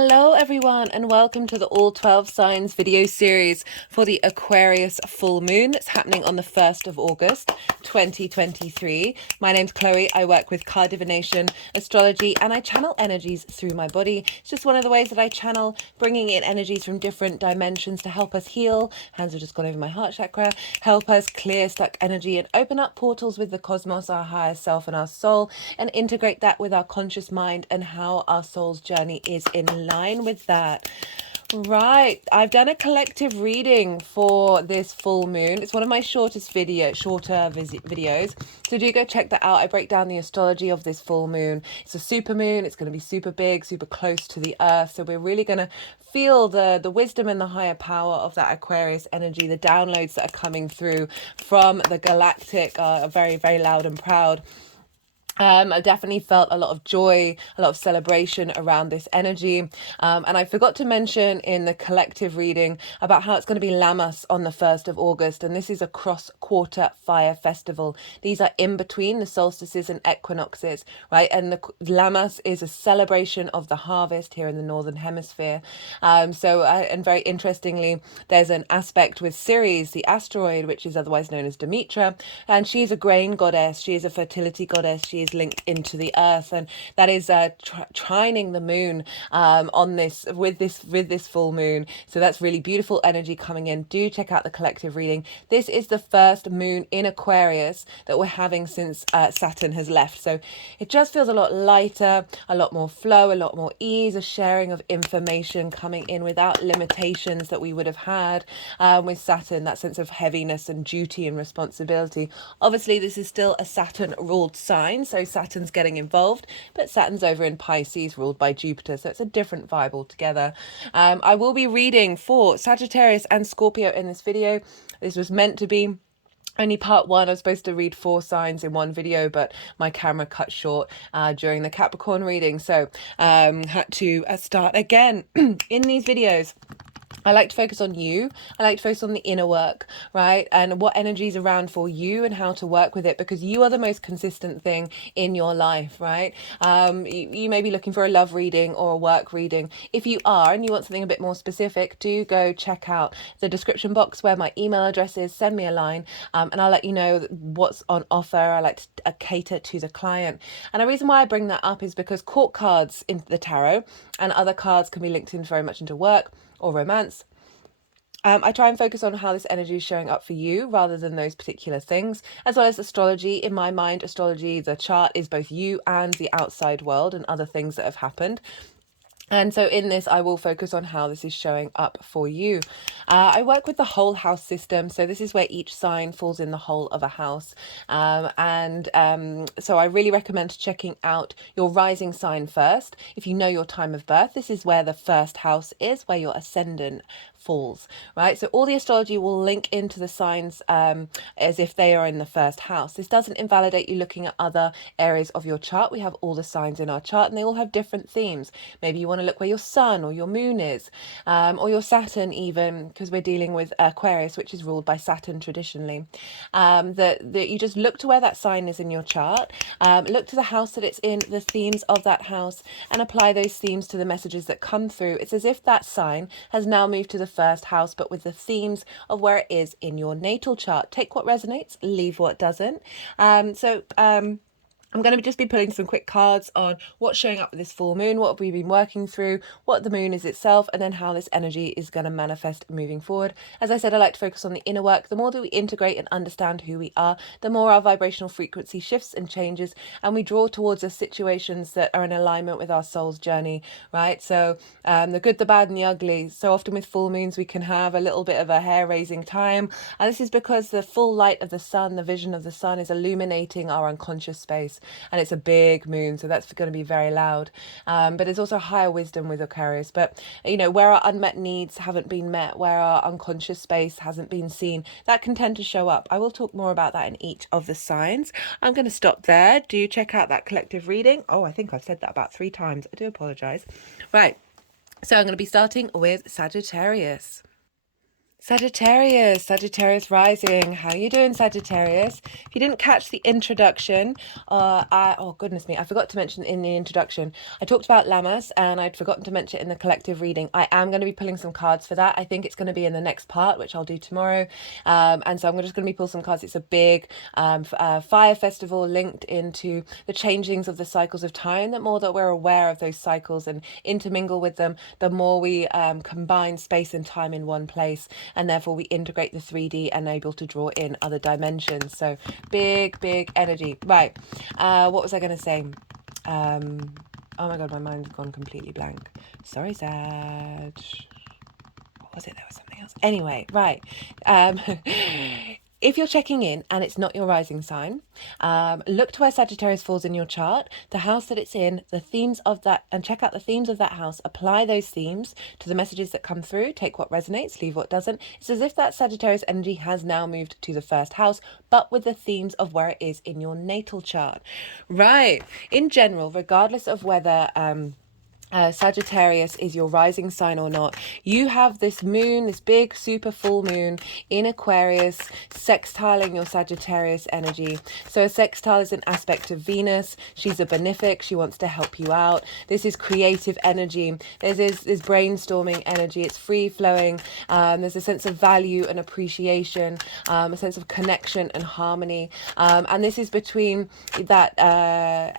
Hello everyone and welcome to the All 12 Signs video series for the Aquarius full moon that's happening on the 1st of August 2023. My name's Chloe. I work with card divination, astrology, and I channel energies through my body. It's just one of the ways that I channel, bringing in energies from different dimensions to help us heal. Hands have just gone over my heart chakra. Help us clear stuck energy and open up portals with the cosmos, our higher self and our soul, and integrate that with our conscious mind and how our soul's journey is in line with that. Right, I've done a collective reading for this full moon. It's one of my shorter videos, so do go check that out. I break down the astrology of this full moon. It's a super moon. It's going to be super big, super close to the earth, so we're really going to feel the wisdom and the higher power of that Aquarius energy. The downloads that are coming through from the galactic are very, very loud and proud. I definitely felt a lot of joy, a lot of celebration around this energy. And I forgot to mention in the collective reading about how it's going to be Lammas on the 1st of August. And this is a cross-quarter fire festival. These are in between the solstices and equinoxes, right? And the Lammas is a celebration of the harvest here in the Northern Hemisphere. And very interestingly, there's an aspect with Ceres, the asteroid, which is otherwise known as Demetra. And she's a grain goddess. She is a fertility goddess. She is linked into the earth, and that is trining the moon on this with this full moon. So that's really beautiful energy coming in. Do check out the collective reading. This is the first moon in Aquarius that we're having since Saturn has left, so it just feels a lot lighter, a lot more flow, a lot more ease, a sharing of information coming in without limitations that we would have had with Saturn, that sense of heaviness and duty and responsibility. Obviously this is still a Saturn ruled sign, so Saturn's getting involved, but Saturn's over in Pisces ruled by Jupiter, so it's a different vibe altogether. I will be reading for Sagittarius and Scorpio in this video. This was meant to be only part one. I was supposed to read 4 signs in one video, but my camera cut short during the Capricorn reading, so had to start again. In these videos, I like to focus on you. I like to focus on the inner work, right? And what energy is around for you and how to work with it, because you are the most consistent thing in your life, right? You may be looking for a love reading or a work reading. If you are and you want something a bit more specific, do go check out the description box where my email address is. Send me a line and I'll let you know what's on offer. I like to cater to the client. And the reason why I bring that up is because court cards in the tarot and other cards can be linked in very much into work or romance. I try and focus on how this energy is showing up for you rather than those particular things, as well as astrology. In my mind, astrology, the chart, is both you and the outside world and other things that have happened. And so in this, I will focus on how this is showing up for you. I work with the whole house system. So this is where each sign falls in the whole of a house. So I really recommend checking out your rising sign first. If you know your time of birth, this is where the first house is, where your ascendant falls, right? So all the astrology will link into the signs as if they are in the first house. This doesn't invalidate you looking at other areas of your chart. We have all the signs in our chart and they all have different themes. Maybe you want to look where your sun or your moon is, or your Saturn even, because we're dealing with Aquarius, which is ruled by Saturn traditionally. That you just look to where that sign is in your chart, look to the house that it's in, the themes of that house, and apply those themes to the messages that come through. It's as if that sign has now moved to the first house, but with the themes of where it is in your natal chart. Take what resonates, leave what doesn't. I'm going to just be pulling some quick cards on what's showing up with this full moon, what have we been working through, what the moon is itself, and then how this energy is going to manifest moving forward. As I said, I like to focus on the inner work. The more that we integrate and understand who we are, the more our vibrational frequency shifts and changes, and we draw towards the situations that are in alignment with our soul's journey, right? So the good, the bad, and the ugly. So often with full moons, we can have a little bit of a hair-raising time, and this is because the full light of the sun, the vision of the sun, is illuminating our unconscious space. And it's a big moon, so that's going to be very loud. But there's also higher wisdom with Aquarius. But, you know, where our unmet needs haven't been met, where our unconscious space hasn't been seen, that can tend to show up. I will talk more about that in each of the signs. I'm going to stop there. Do check out that collective reading. Oh, I think I've said that about 3 times. I do apologise. Right. So I'm going to be starting with Sagittarius. Sagittarius rising. How you doing, Sagittarius? If you didn't catch the introduction, oh goodness me, I forgot to mention in the introduction, I talked about Lammas and I'd forgotten to mention it in the collective reading. I am going to be pulling some cards for that. I think it's going to be in the next part, which I'll do tomorrow. And so I'm just going to be pulling some cards. It's a big fire festival linked into the changings of the cycles of time. The more that we're aware of those cycles and intermingle with them, the more we combine space and time in one place, and therefore we integrate the 3D and able to draw in other dimensions. So big energy. Right. What was I going to say? Oh my god, my mind's gone completely blank. Sorry, Sag. What was it? There was something else. Anyway, right. If you're checking in and it's not your rising sign, look to where Sagittarius falls in your chart, the house that it's in, the themes of that, and check out the themes of that house. Apply those themes to the messages that come through. Take what resonates, leave what doesn't. It's as if that Sagittarius energy has now moved to the first house, but with the themes of where it is in your natal chart. Right. In general, regardless of whether Sagittarius is your rising sign or not, you have this moon, this big super full moon in Aquarius sextiling your Sagittarius energy. So a sextile is an aspect of Venus. She's a benefic. She wants to help you out. This is creative energy. There's this brainstorming energy. It's free flowing. There's a sense of value and appreciation, a sense of connection and harmony. And this is between that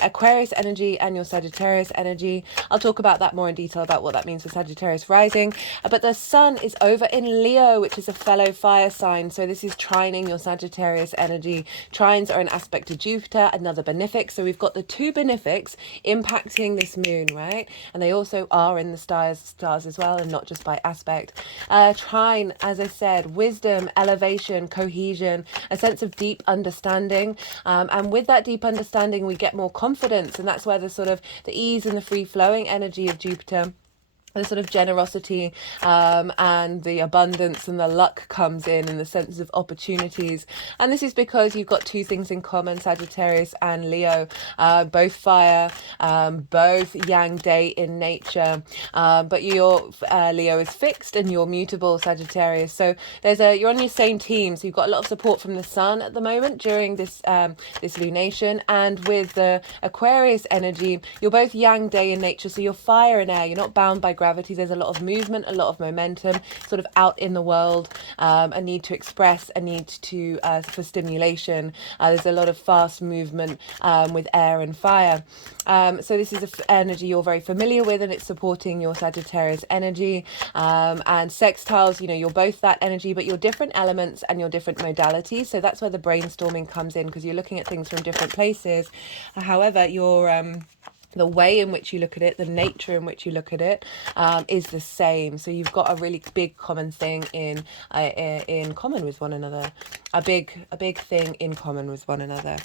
Aquarius energy and your Sagittarius energy. I'll talk about that more in detail about what that means for Sagittarius rising. But the sun is over in Leo, which is a fellow fire sign. So this is trining your Sagittarius energy. Trines are an aspect to Jupiter, another benefic. So we've got the two benefics impacting this moon, right? And they also are in the stars as well, and not just by aspect. Trine, as I said, wisdom, elevation, cohesion, a sense of deep understanding. And with that deep understanding, we get more confidence. And that's where the sort of the ease and the free flowing energy of Jupiter, the sort of generosity and the abundance and the luck comes in the sense of opportunities. And this is because you've got two things in common, Sagittarius and Leo, both fire, both yang day in nature, but your Leo is fixed and you're mutable, Sagittarius. So you're on your same team, so you've got a lot of support from the sun at the moment during this this lunation. And with the Aquarius energy, you're both yang day in nature, so you're fire and air. You're not bound by gravity. There's a lot of movement, a lot of momentum, sort of out in the world, a need to express, a need to for stimulation. There's a lot of fast movement with air and fire. So this is an energy you're very familiar with, and it's supporting your Sagittarius energy. And sextiles, you know, you're both that energy, but you're different elements and you're different modalities. So that's where the brainstorming comes in, because you're looking at things from different places. However, the way in which you look at it, the nature in which you look at it, is the same. So you've got a really big common thing in common with one another. A big thing in common with one another.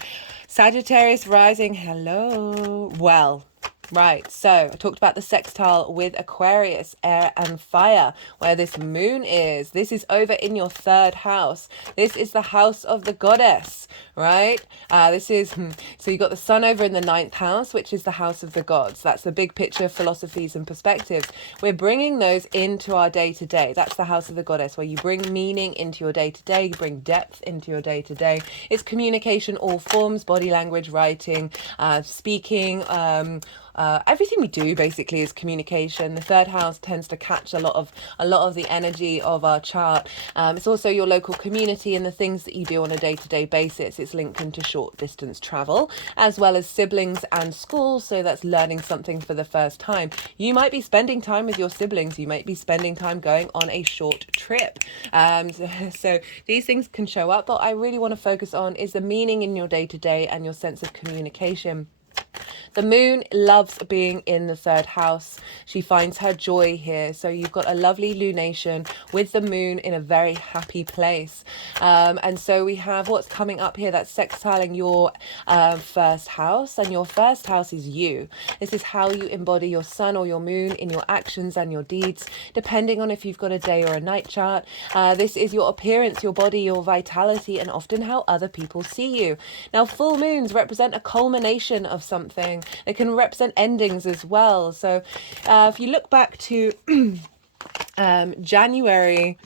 Sagittarius rising, hello. Well, right, so I talked about the sextile with Aquarius, air and fire, where this moon is. This is over in your third house. This is the house of the goddess, right? So you got the sun over in the ninth house, which is the house of the gods. That's the big picture philosophies and perspectives. We're bringing those into our day-to-day. That's the house of the goddess, where you bring meaning into your day-to-day, you bring depth into your day-to-day. It's communication, all forms, body language, writing, speaking, everything we do basically is communication. The third house tends to catch a lot of the energy of our chart. It's also your local community and the things that you do on a day-to-day basis. It's linked into short distance travel, as well as siblings and school. So that's learning something for the first time. You might be spending time with your siblings. You might be spending time going on a short trip. So these things can show up. What I really want to focus on is the meaning in your day-to-day and your sense of communication. The moon loves being in the third house. She finds her joy here. So you've got a lovely lunation with the moon in a very happy place. And so we have what's coming up here that's sextiling your first house. And your first house is you. This is how you embody your sun or your moon in your actions and your deeds, depending on if you've got a day or a night chart. This is your appearance, your body, your vitality, and often how other people see you. Now, full moons represent a culmination of something. They can represent endings as well. So if you look back to January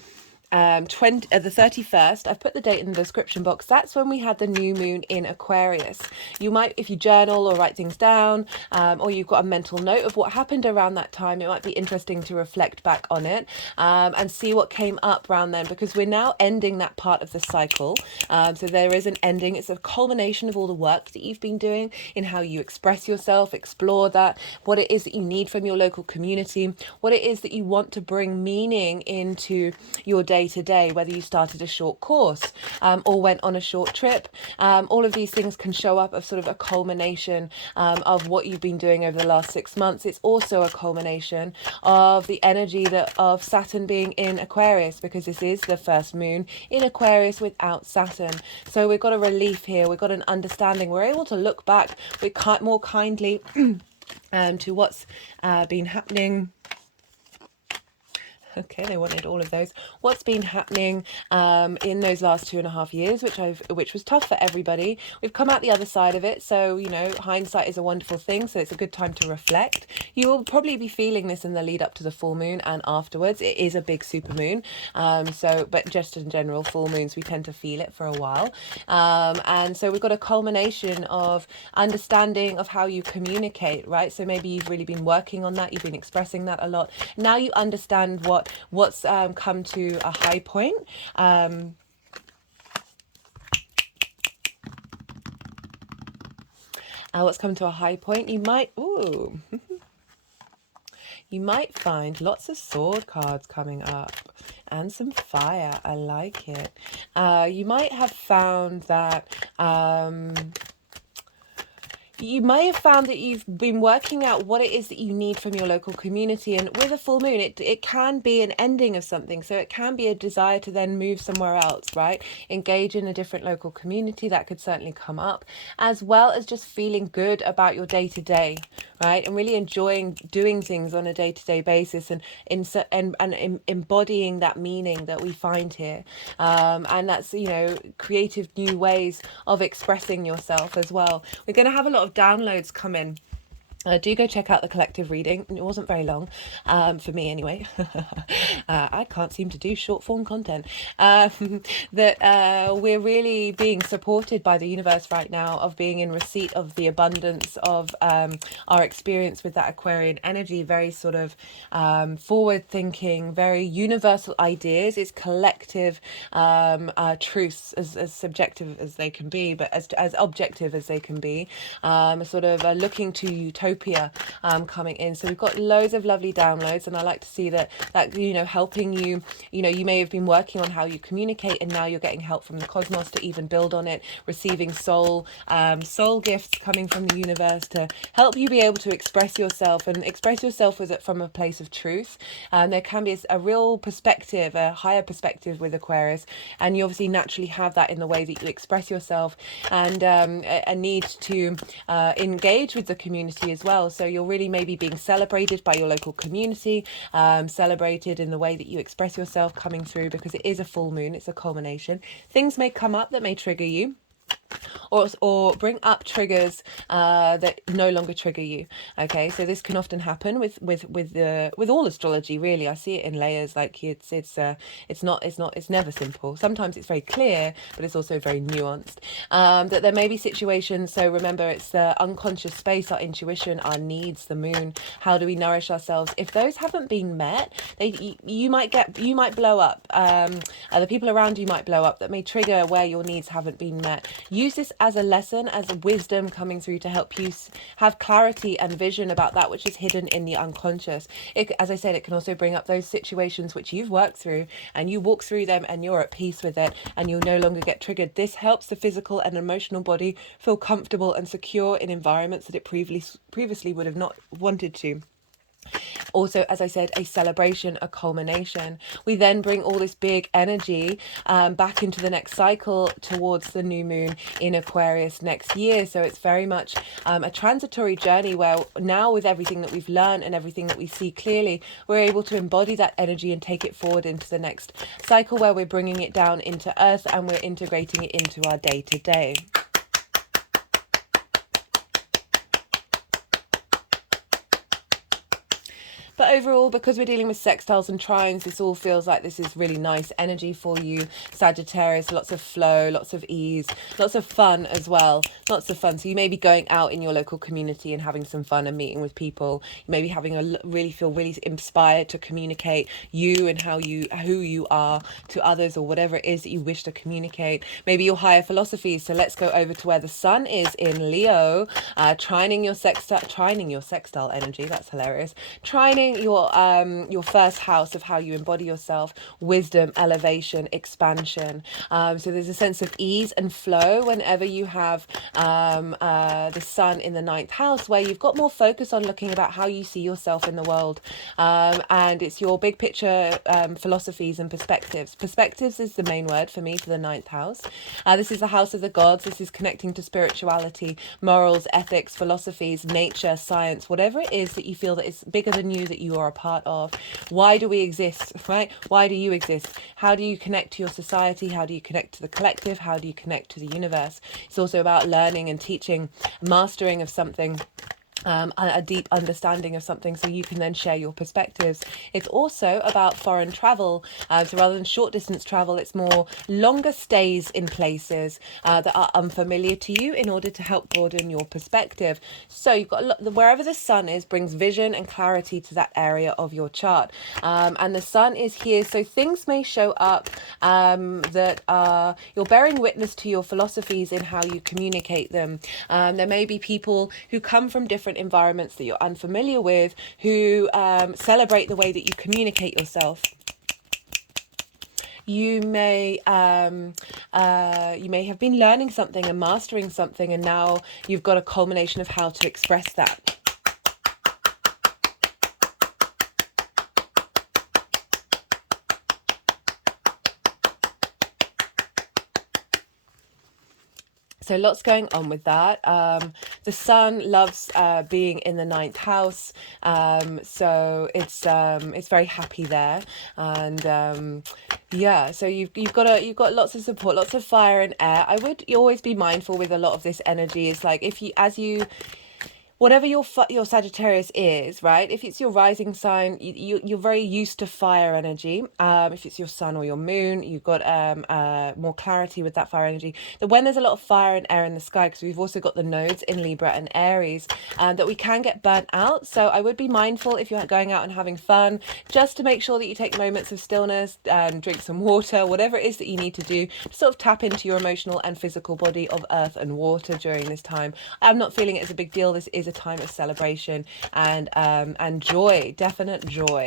the 31st, I've put the date in the description box. That's when we had the new moon in Aquarius. You might, if you journal or write things down, or you've got a mental note of what happened around that time, it might be interesting to reflect back on it, and see what came up around then, because we're now ending that part of the cycle. So there is an ending. It's a culmination of all the work that you've been doing in how you express yourself, explore that, what it is that you need from your local community, what it is that you want to bring meaning into your day to day, whether you started a short course, or went on a short trip. All of these things can show up as sort of a culmination of what you've been doing over the last 6 months. It's also a culmination of the energy of Saturn being in Aquarius, because this is the first moon in Aquarius without Saturn. So we've got a relief here, we've got an understanding, we're able to look back more kindly to what's been happening. Okay, they wanted all of those. What's been happening in those last 2.5 years, which was tough for everybody. We've come out the other side of it, so you know, hindsight is a wonderful thing. So it's a good time to reflect. You will probably be feeling this in the lead up to the full moon and afterwards. It is a big super moon, but just in general, full moons we tend to feel it for a while, and so we've got a culmination of understanding of how you communicate, right? So maybe you've really been working on that. You've been expressing that a lot. Now you understand what's come to a high point. What's come to a high point? You might find lots of sword cards coming up and some fire. I like it. You might have found that you've been working out what it is that you need from your local community. And with a full moon, it can be an ending of something. So it can be a desire to then move somewhere else, right? Engage in a different local community. That could certainly come up, as well as just feeling good about your day to day, right? And really enjoying doing things on a day to day basis, and embodying that meaning that we find here. And that's, you know, creative new ways of expressing yourself as well. We're going to have a lot of downloads come in. Do go check out the collective reading. It wasn't very long, for me anyway. I can't seem to do short form content. We're really being supported by the universe right now, of being in receipt of the abundance of our experience with that Aquarian energy. Very sort of forward thinking, very universal ideas. It's collective truths, as subjective as they can be, but as objective as they can be. Sort of looking to utopia coming in. So we've got loads of lovely downloads, and I like to see that you know, helping you. You know, you may have been working on how you communicate, and now you're getting help from the cosmos to even build on it, receiving soul gifts coming from the universe to help you be able to express yourself, and express yourself from a place of truth. There can be a real perspective, a higher perspective with Aquarius, and you obviously naturally have that in the way that you express yourself, and a need to engage with the community as well. So you're really maybe being celebrated by your local community, celebrated in the way that you express yourself coming through, because it is a full moon, it's a culmination. Things may come up that may trigger you, or bring up triggers that no longer trigger you. Okay, so this can often happen with all astrology, really. I see it in layers. Like it's never simple. Sometimes it's very clear, but it's also very nuanced. That there may be situations. So remember, it's the unconscious space, our intuition, our needs, the moon. How do we nourish ourselves? If those haven't been met, you might blow up. The people around you might blow up. That may trigger where your needs haven't been met. Use this as a lesson, as a wisdom coming through to help you have clarity and vision about that which is hidden in the unconscious. As I said, it can also bring up those situations which you've worked through, and you walk through them and you're at peace with it, and you'll no longer get triggered. This helps the physical and emotional body feel comfortable and secure in environments that it previously would have not wanted to. Also, as I said, a celebration, a culmination. We then bring all this big energy back into the next cycle towards the new moon in Aquarius next year. So it's very much a transitory journey, where now, with everything that we've learned and everything that we see clearly, we're able to embody that energy and take it forward into the next cycle, where we're bringing it down into earth and we're integrating it into our day to day. But overall, because we're dealing with sextiles and trines, this all feels like this is really nice energy for you, Sagittarius. Lots of flow, lots of ease, lots of fun as well. Lots of fun. So you may be going out in your local community and having some fun and meeting with people. You may be having a really inspired to communicate you and who you are to others, or whatever it is that you wish to communicate. Maybe your higher philosophies. So let's go over to where the sun is in Leo, trining your sextile energy. That's hilarious. Trining your first house of how you embody yourself, wisdom, elevation, expansion. So there's a sense of ease and flow whenever you have the sun in the ninth house, where you've got more focus on looking about how you see yourself in the world, and it's your big picture philosophies and perspectives. Perspectives is the main word for me for the ninth house. This is the house of the gods. This is connecting to spirituality, morals, ethics, philosophies, nature, science, whatever it is that you feel that is bigger than you, that you are a part of. Why do we exist, right? Why do you exist? How do you connect to your society? How do you connect to the collective? How do you connect to the universe? It's also about learning and teaching, mastering of something, a deep understanding of something, so you can then share your perspectives. It's also about foreign travel. So rather than short distance travel, it's more longer stays in places that are unfamiliar to you, in order to help broaden your perspective. So you've got wherever the sun is brings vision and clarity to that area of your chart. And the sun is here, so things may show up that you're bearing witness to your philosophies in how you communicate them. There may be people who come from different environments that you're unfamiliar with, who celebrate the way that you communicate yourself. You may have been learning something and mastering something, and now you've got a culmination of how to express that. So lots going on with that. The sun loves being in the ninth house, so it's very happy there, and yeah. So you've got lots of support, lots of fire and air. You always be mindful with a lot of this energy. It's like whatever your Sagittarius is, right? If it's your rising sign, you're very used to fire energy. If it's your sun or your moon, you've got more clarity with that fire energy. But when there's a lot of fire and air in the sky, because we've also got the nodes in Libra and Aries, that we can get burnt out. So I would be mindful if you're going out and having fun, just to make sure that you take moments of stillness, drink some water, whatever it is that you need to do to sort of tap into your emotional and physical body of earth and water during this time. I'm not feeling it as a big deal. This is a time of celebration and joy, definite joy,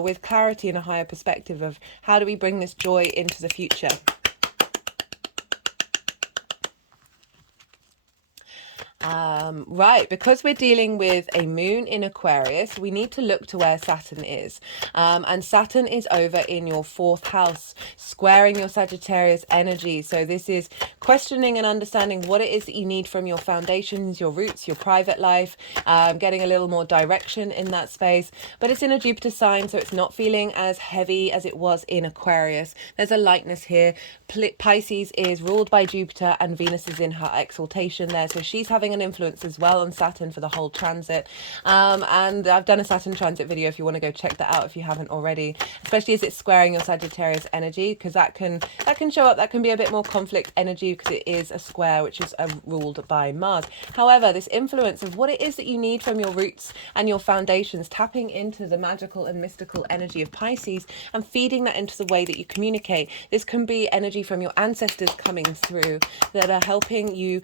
with clarity and a higher perspective of how do we bring this joy into the future. Right, because we're dealing with a moon in Aquarius, we need to look to where Saturn is. And Saturn is over in your fourth house, squaring your Sagittarius energy. So this is questioning and understanding what it is that you need from your foundations, your roots, your private life, getting a little more direction in that space. But it's in a Jupiter sign, so it's not feeling as heavy as it was in Aquarius. There's a lightness here. Pisces is ruled by Jupiter, and Venus is in her exaltation there. So she's having an influence as well on Saturn for the whole transit. And I've done a Saturn transit video if you want to go check that out if you haven't already, especially as it's squaring your Sagittarius energy, because that can show up. That can be a bit more conflict energy because it is a square which is ruled by Mars. However, this influence of what it is that you need from your roots and your foundations, tapping into the magical and mystical energy of Pisces and feeding that into the way that you communicate. This can be energy from your ancestors coming through that are helping you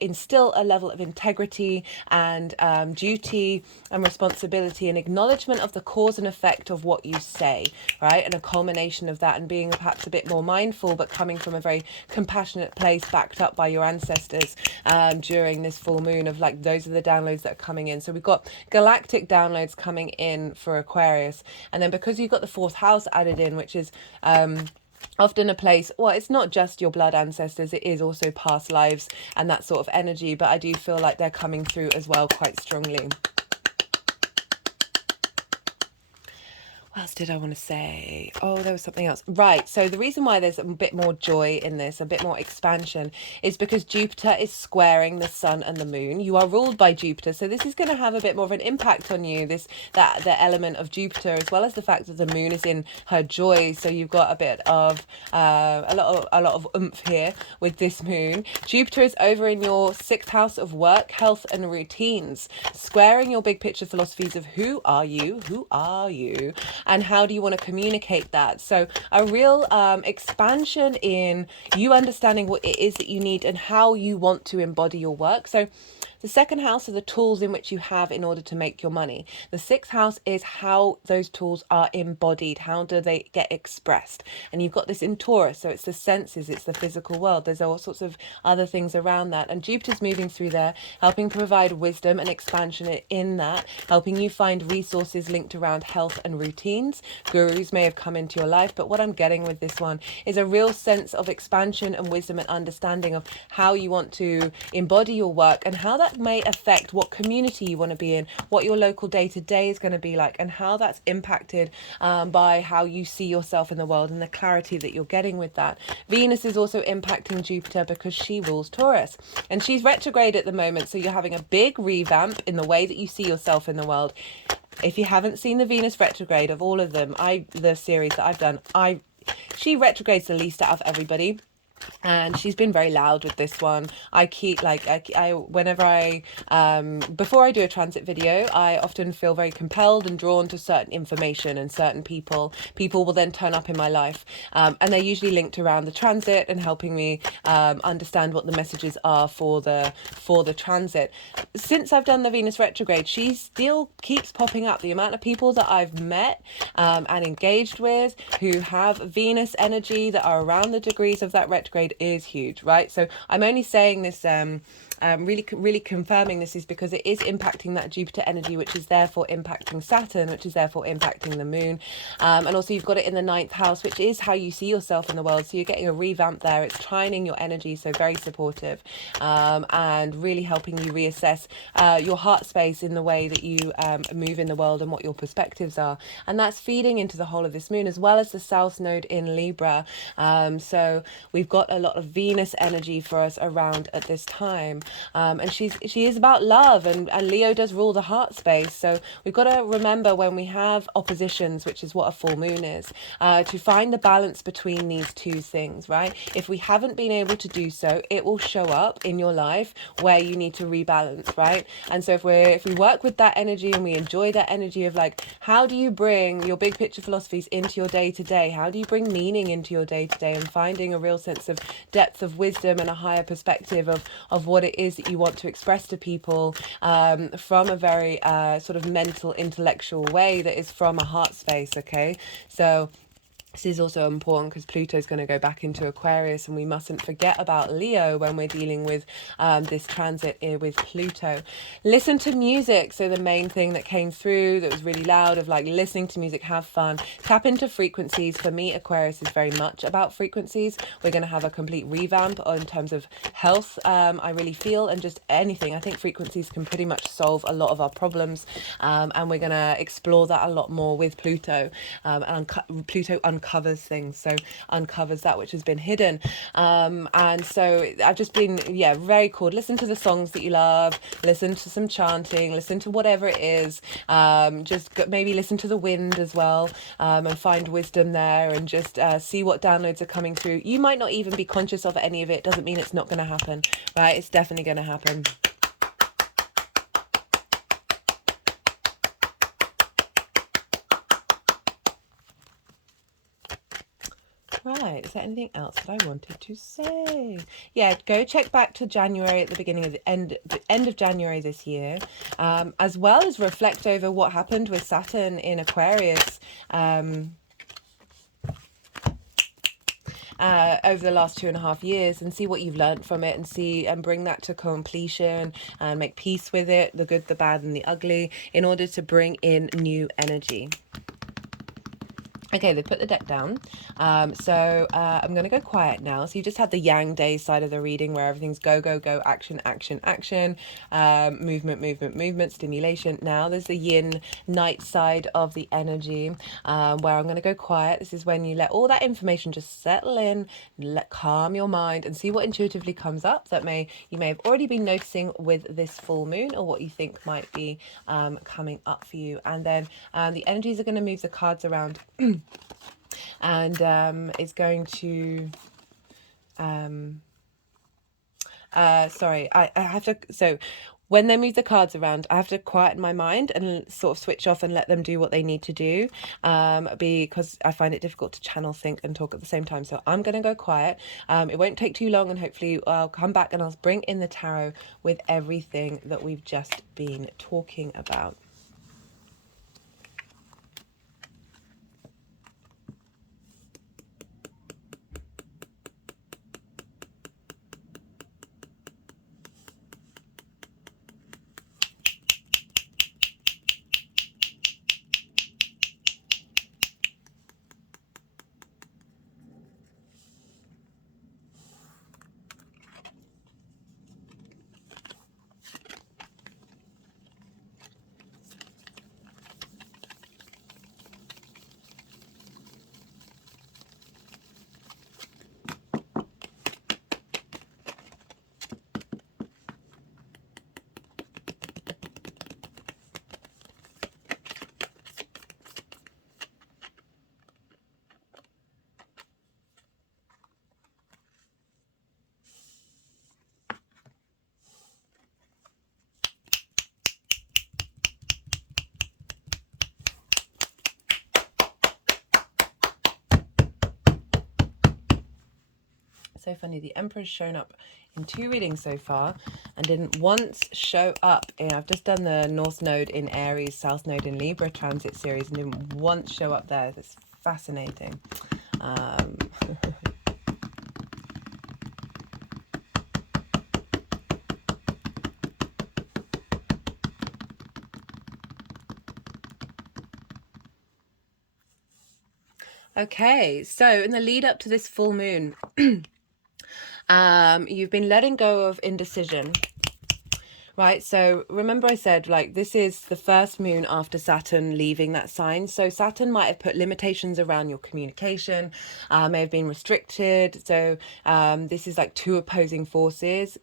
instill a level of integrity and duty and responsibility and acknowledgement of the cause and effect of what you say, right? And a culmination of that, and being perhaps a bit more mindful, but coming from a very compassionate place, backed up by your ancestors during this full moon, of like, those are the downloads that are coming in. So we've got galactic downloads coming in for Aquarius. And then because you've got the fourth house added in, which is often a place, well, it's not just your blood ancestors, it is also past lives and that sort of energy, but I do feel like they're coming through as well quite strongly. What else did I want to say? Oh, there was something else. Right. So the reason why there's a bit more joy in this, a bit more expansion, is because Jupiter is squaring the sun and the moon. You are ruled by Jupiter, so this is going to have a bit more of an impact on you. The element of Jupiter, as well as the fact that the moon is in her joy. So you've got a bit of a lot of oomph here with this moon. Jupiter is over in your 6th house of work, health, and routines, squaring your big picture philosophies of who are you, and how do you want to communicate that. So a real expansion in you understanding what it is that you need and how you want to embody your work. So the 2nd house are the tools in which you have in order to make your money. The 6th house is how those tools are embodied. How do they get expressed? And you've got this in Taurus, so it's the senses, it's the physical world. There's all sorts of other things around that. And Jupiter's moving through there, helping provide wisdom and expansion in that, helping you find resources linked around health and routines. Gurus may have come into your life, but what I'm getting with this one is a real sense of expansion and wisdom and understanding of how you want to embody your work and how that may affect what community you want to be in, what your local day-to-day is going to be like, and how that's impacted by how you see yourself in the world and the clarity that you're getting with that. Venus is also impacting Jupiter because she rules Taurus, and she's retrograde at the moment, so you're having a big revamp in the way that you see yourself in the world. If you haven't seen the Venus retrograde of all of them, the series that I've done, she retrogrades the least out of everybody. And she's been very loud with this one. I keep whenever before I do a transit video, I often feel very compelled and drawn to certain information and certain people will then turn up in my life, and they're usually linked around the transit and helping me understand what the messages are for the transit. Since I've done the Venus retrograde, she still keeps popping up. The amount of people that I've met and engaged with who have Venus energy that are around the degrees of that retrograde is huge, right? So I'm only saying this really confirming this is because it is impacting that Jupiter energy, which is therefore impacting Saturn, which is therefore impacting the moon, and also you've got it in the 9th house, which is how you see yourself in the world. So you're getting a revamp there. It's trining your energy, so very supportive, and really helping you reassess your heart space in the way that you move in the world and what your perspectives are, and that's feeding into the whole of this moon, as well as the South Node in Libra. So we've got a lot of Venus energy for us around at this time. And she is about love, and Leo does rule the heart space. So we've got to remember when we have oppositions, which is what a full moon is, to find the balance between these two things, right? If we haven't been able to do so, it will show up in your life where you need to rebalance, right? And so if we work with that energy and we enjoy that energy of like, how do you bring your big picture philosophies into your day to day? How do you bring meaning into your day to day, and finding a real sense of depth of wisdom and a higher perspective of what it is that you want to express to people, from a very sort of mental, intellectual way that is from a heart space, okay? So this is also important because Pluto is going to go back into Aquarius, and we mustn't forget about Leo when we're dealing with this transit with Pluto. Listen to music. So the main thing that came through that was really loud of like listening to music, have fun, tap into frequencies. For me, Aquarius is very much about frequencies. We're going to have a complete revamp in terms of health, I really feel, and just anything. I think frequencies can pretty much solve a lot of our problems, and we're going to explore that a lot more with Pluto, and Pluto uncovers things, so uncovers that which has been hidden, and so I've just been very cool. Listen to the songs that you love, listen to some chanting, listen to whatever it is, maybe listen to the wind as well, and find wisdom there, and just see what downloads are coming through. You might not even be conscious of any of it. Doesn't mean it's not going to happen, right? It's definitely going to happen. Right, is there anything else that I wanted to say? Yeah, go check back to January, at the beginning of the end of January this year, as well as reflect over what happened with Saturn in Aquarius over the last 2.5 years, and see what you've learned from it, and bring that to completion and make peace with it, the good, the bad, and the ugly, in order to bring in new energy. Okay, they put the deck down. So I'm going to go quiet now. So you just had the yang day side of the reading where everything's go, go, go, action, action, action, movement, movement, movement, stimulation. Now there's the yin night side of the energy where I'm going to go quiet. This is when you let all that information just settle in, calm your mind and see what intuitively comes up that you may have already been noticing with this full moon, or what you think might be coming up for you. And then the energies are going to move the cards around and it's going to sorry, I have to, so when they move the cards around, I have to quieten my mind and sort of switch off and let them do what they need to do, because I find it difficult to channel, think and talk at the same time. So I'm going to go quiet. It won't take too long, and hopefully I'll come back and I'll bring in the tarot with everything that we've just been talking about. So funny, the Emperor's shown up in 2 readings so far and didn't once show up in, I've just done the North Node in Aries, South Node in Libra transit series, and didn't once show up there. That's fascinating. Okay, so in the lead up to this full moon, you've been letting go of indecision, right? So remember I said, like, this is the first moon after Saturn leaving that sign. So Saturn might have put limitations around your communication, may have been restricted. So this is like two opposing forces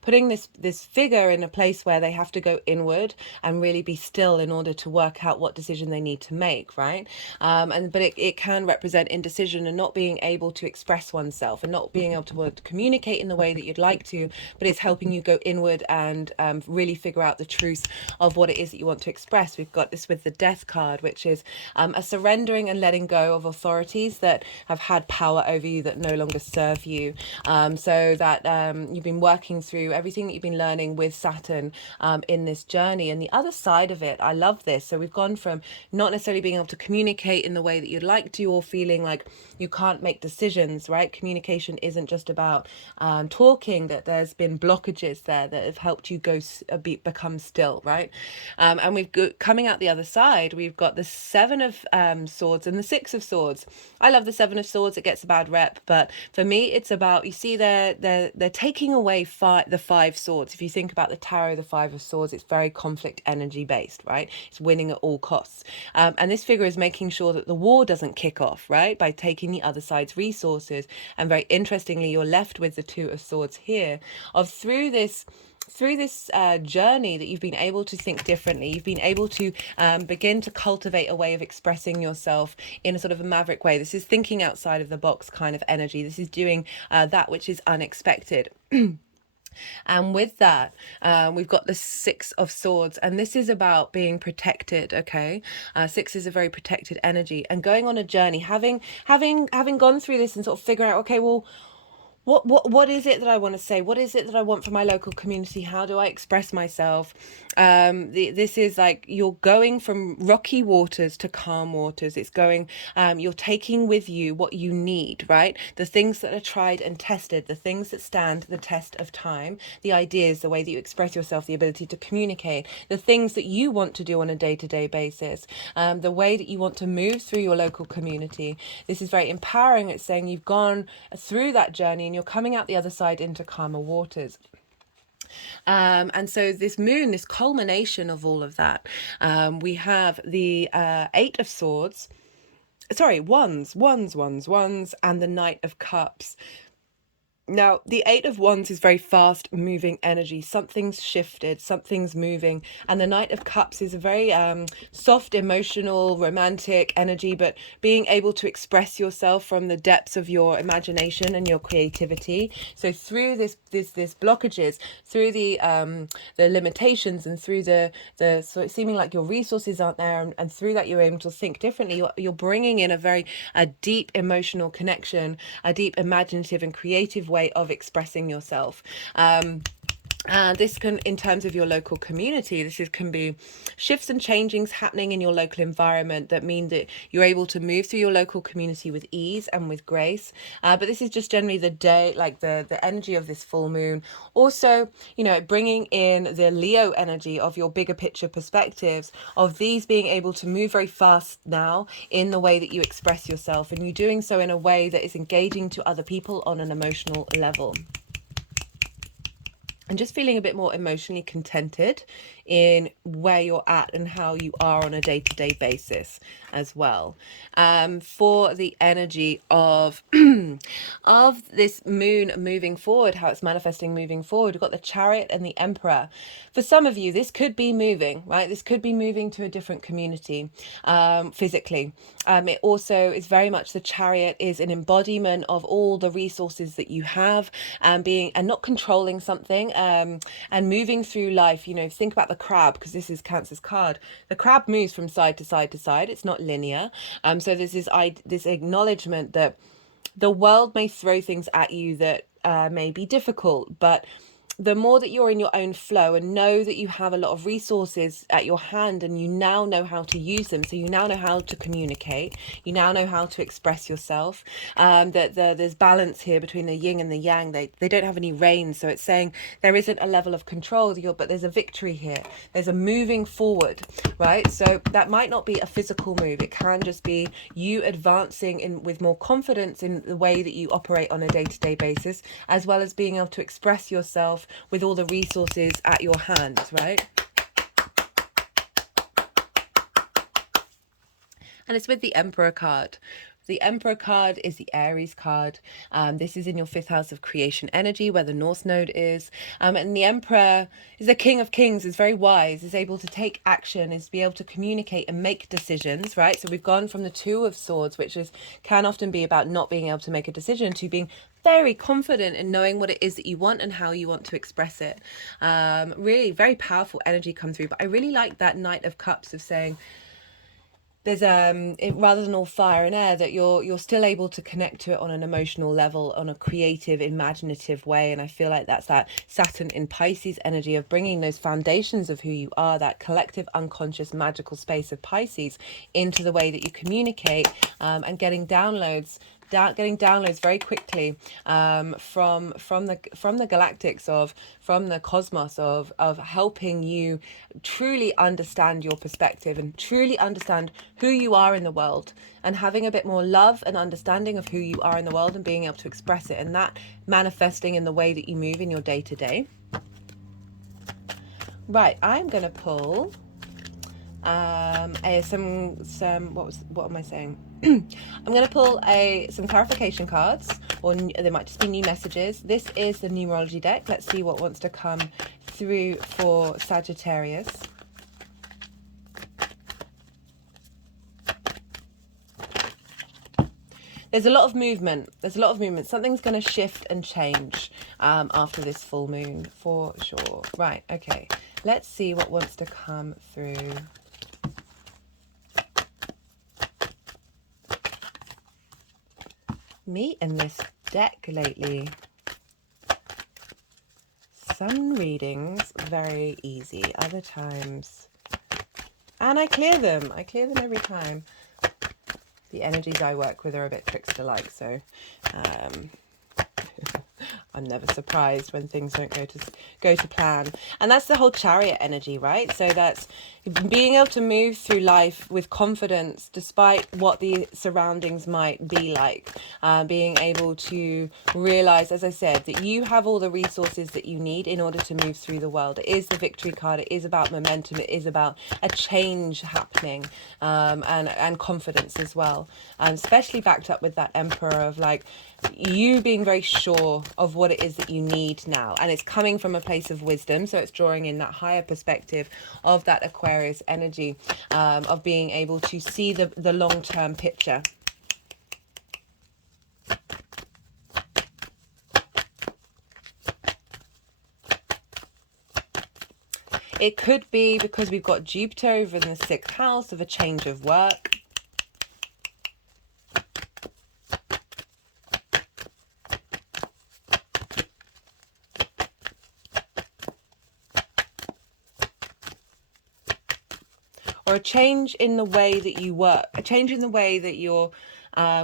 putting this figure in a place where they have to go inward and really be still in order to work out what decision they need to make, right? But it can represent indecision and not being able to express oneself and not being able to communicate in the way that you'd like to, but it's helping you go inward and really figure out the truth of what it is that you want to express. We've got this with the Death card, which is a surrendering and letting go of authorities that have had power over you that no longer serve you. So that you've been working through everything that you've been learning with Saturn in this journey. And the other side of it, I love this. So we've gone from not necessarily being able to communicate in the way that you'd like to, or feeling like you can't make decisions, right? Communication isn't just about talking, that there's been blockages there that have helped you become still, right? And we've got, coming out the other side, we've got the Seven of Swords and the Six of Swords. I love the Seven of Swords. It gets a bad rep, but for me it's about, you see, they're taking away the Five Swords. If you think about the tarot, the Five of Swords, it's very conflict energy based, right? It's winning at all costs, and this figure is making sure that the war doesn't kick off, right, by taking the other side's resources. And very interestingly, you're left with the Two of Swords here, of through this journey that you've been able to think differently. You've been able to begin to cultivate a way of expressing yourself in a sort of a maverick way. This is thinking outside of the box kind of energy. This is doing that which is unexpected. And with that, we've got the Six of Swords, and this is about being protected. Okay, six is a very protected energy, and going on a journey, having gone through this and sort of figure out, okay, well, what is it that I want to say? What is it that I want for my local community? How do I express myself? This is like you're going from rocky waters to calm waters. It's going, you're taking with you what you need, right? The things that are tried and tested, the things that stand the test of time, the ideas, the way that you express yourself, the ability to communicate, the things that you want to do on a day-to-day basis, the way that you want to move through your local community. This is very empowering. It's saying you've gone through that journey and you're coming out the other side into calmer waters. And so this moon, this culmination of all of that, we have the Eight of Swords, sorry, wands, and the Knight of Cups. Now, the Eight of Wands is very fast moving energy. Something's shifted, something's moving. And the Knight of Cups is a very soft, emotional, romantic energy, but being able to express yourself from the depths of your imagination and your creativity. So through this blockages, through the limitations, and through the so it's seeming like your resources aren't there, and through that you're able to think differently. You're bringing in a deep emotional connection, a deep imaginative and creative way of expressing yourself. And this can, in terms of your local community, can be shifts and changings happening in your local environment that mean that you're able to move through your local community with ease and with grace. But this is just generally the day, like the energy of this full moon. Also, bringing in the Leo energy of your bigger picture perspectives, of these being able to move very fast now in the way that you express yourself, and you doing so in a way that is engaging to other people on an emotional level. And just feeling a bit more emotionally contented in where you're at and how you are on a day-to-day basis as well. For the energy of of this moon moving forward, how it's manifesting moving forward, we've got the Chariot and the Emperor. For some of you, this could be moving, right? This could be moving to a different community physically. It also is very much, the Chariot is an embodiment of all the resources that you have, and not controlling something, and moving through life. Think about the crab, because this is Cancer's card. The crab moves from side to side to side. It's not linear. So there's this acknowledgement that the world may throw things at you that may be difficult, but the more that you're in your own flow and know that you have a lot of resources at your hand, and you now know how to use them, so you now know how to communicate, you now know how to express yourself, that there's balance here between the yin and the yang. They don't have any reins, so it's saying there isn't a level of control, but there's a victory here, there's a moving forward, right? So that might not be a physical move, it can just be you advancing with more confidence in the way that you operate on a day-to-day basis, as well as being able to express yourself with all the resources at your hands, right? And it's with the Emperor card. The Emperor card is the Aries card. This is in your 5th house of creation energy, where the North Node is. And the Emperor is a king of kings, is very wise, is able to take action, is be able to communicate and make decisions, right? So we've gone from the Two of Swords, which can often be about not being able to make a decision, to being very confident in knowing what it is that you want and how you want to express it. Really very powerful energy come through. But I really like that Knight of Cups of saying, there's rather than all fire and air, that you're still able to connect to it on an emotional level, on a creative, imaginative way. And I feel like that's that Saturn in Pisces energy of bringing those foundations of who you are, that collective unconscious magical space of Pisces, into the way that you communicate, and getting downloads very quickly from the galactics, from the cosmos, of helping you truly understand your perspective and truly understand who you are in the world, and having a bit more love and understanding of who you are in the world, and being able to express it, and that manifesting in the way that you move in your day-to-day. Right, I'm gonna pull what am I saying? I'm going to pull some clarification cards, or there might just be new messages. This is the numerology deck. Let's see what wants to come through for Sagittarius. There's a lot of movement. Something's going to shift and change after this full moon, for sure. Right, okay. Let's see what wants to come through. Me and this deck lately. some readings very easy, other times, and I clear them every time. The energies I work with are a bit trickster like, so I'm never surprised when things don't go to plan. And that's the whole Chariot energy, right? So that's being able to move through life with confidence despite what the surroundings might be like. Being able to realize, as I said, that you have all the resources that you need in order to move through the world. It is the victory card. It is about momentum. It is about a change happening, and confidence as well. Especially backed up with that Emperor of like you being very sure of what it is that you need now, and it's coming from a place of wisdom, so it's drawing in that higher perspective of that Aquarius energy, of being able to see the long-term picture. It could be because we've got Jupiter over in the 6th house of a change of work. Or a change in the way that you work, a change in the way that you're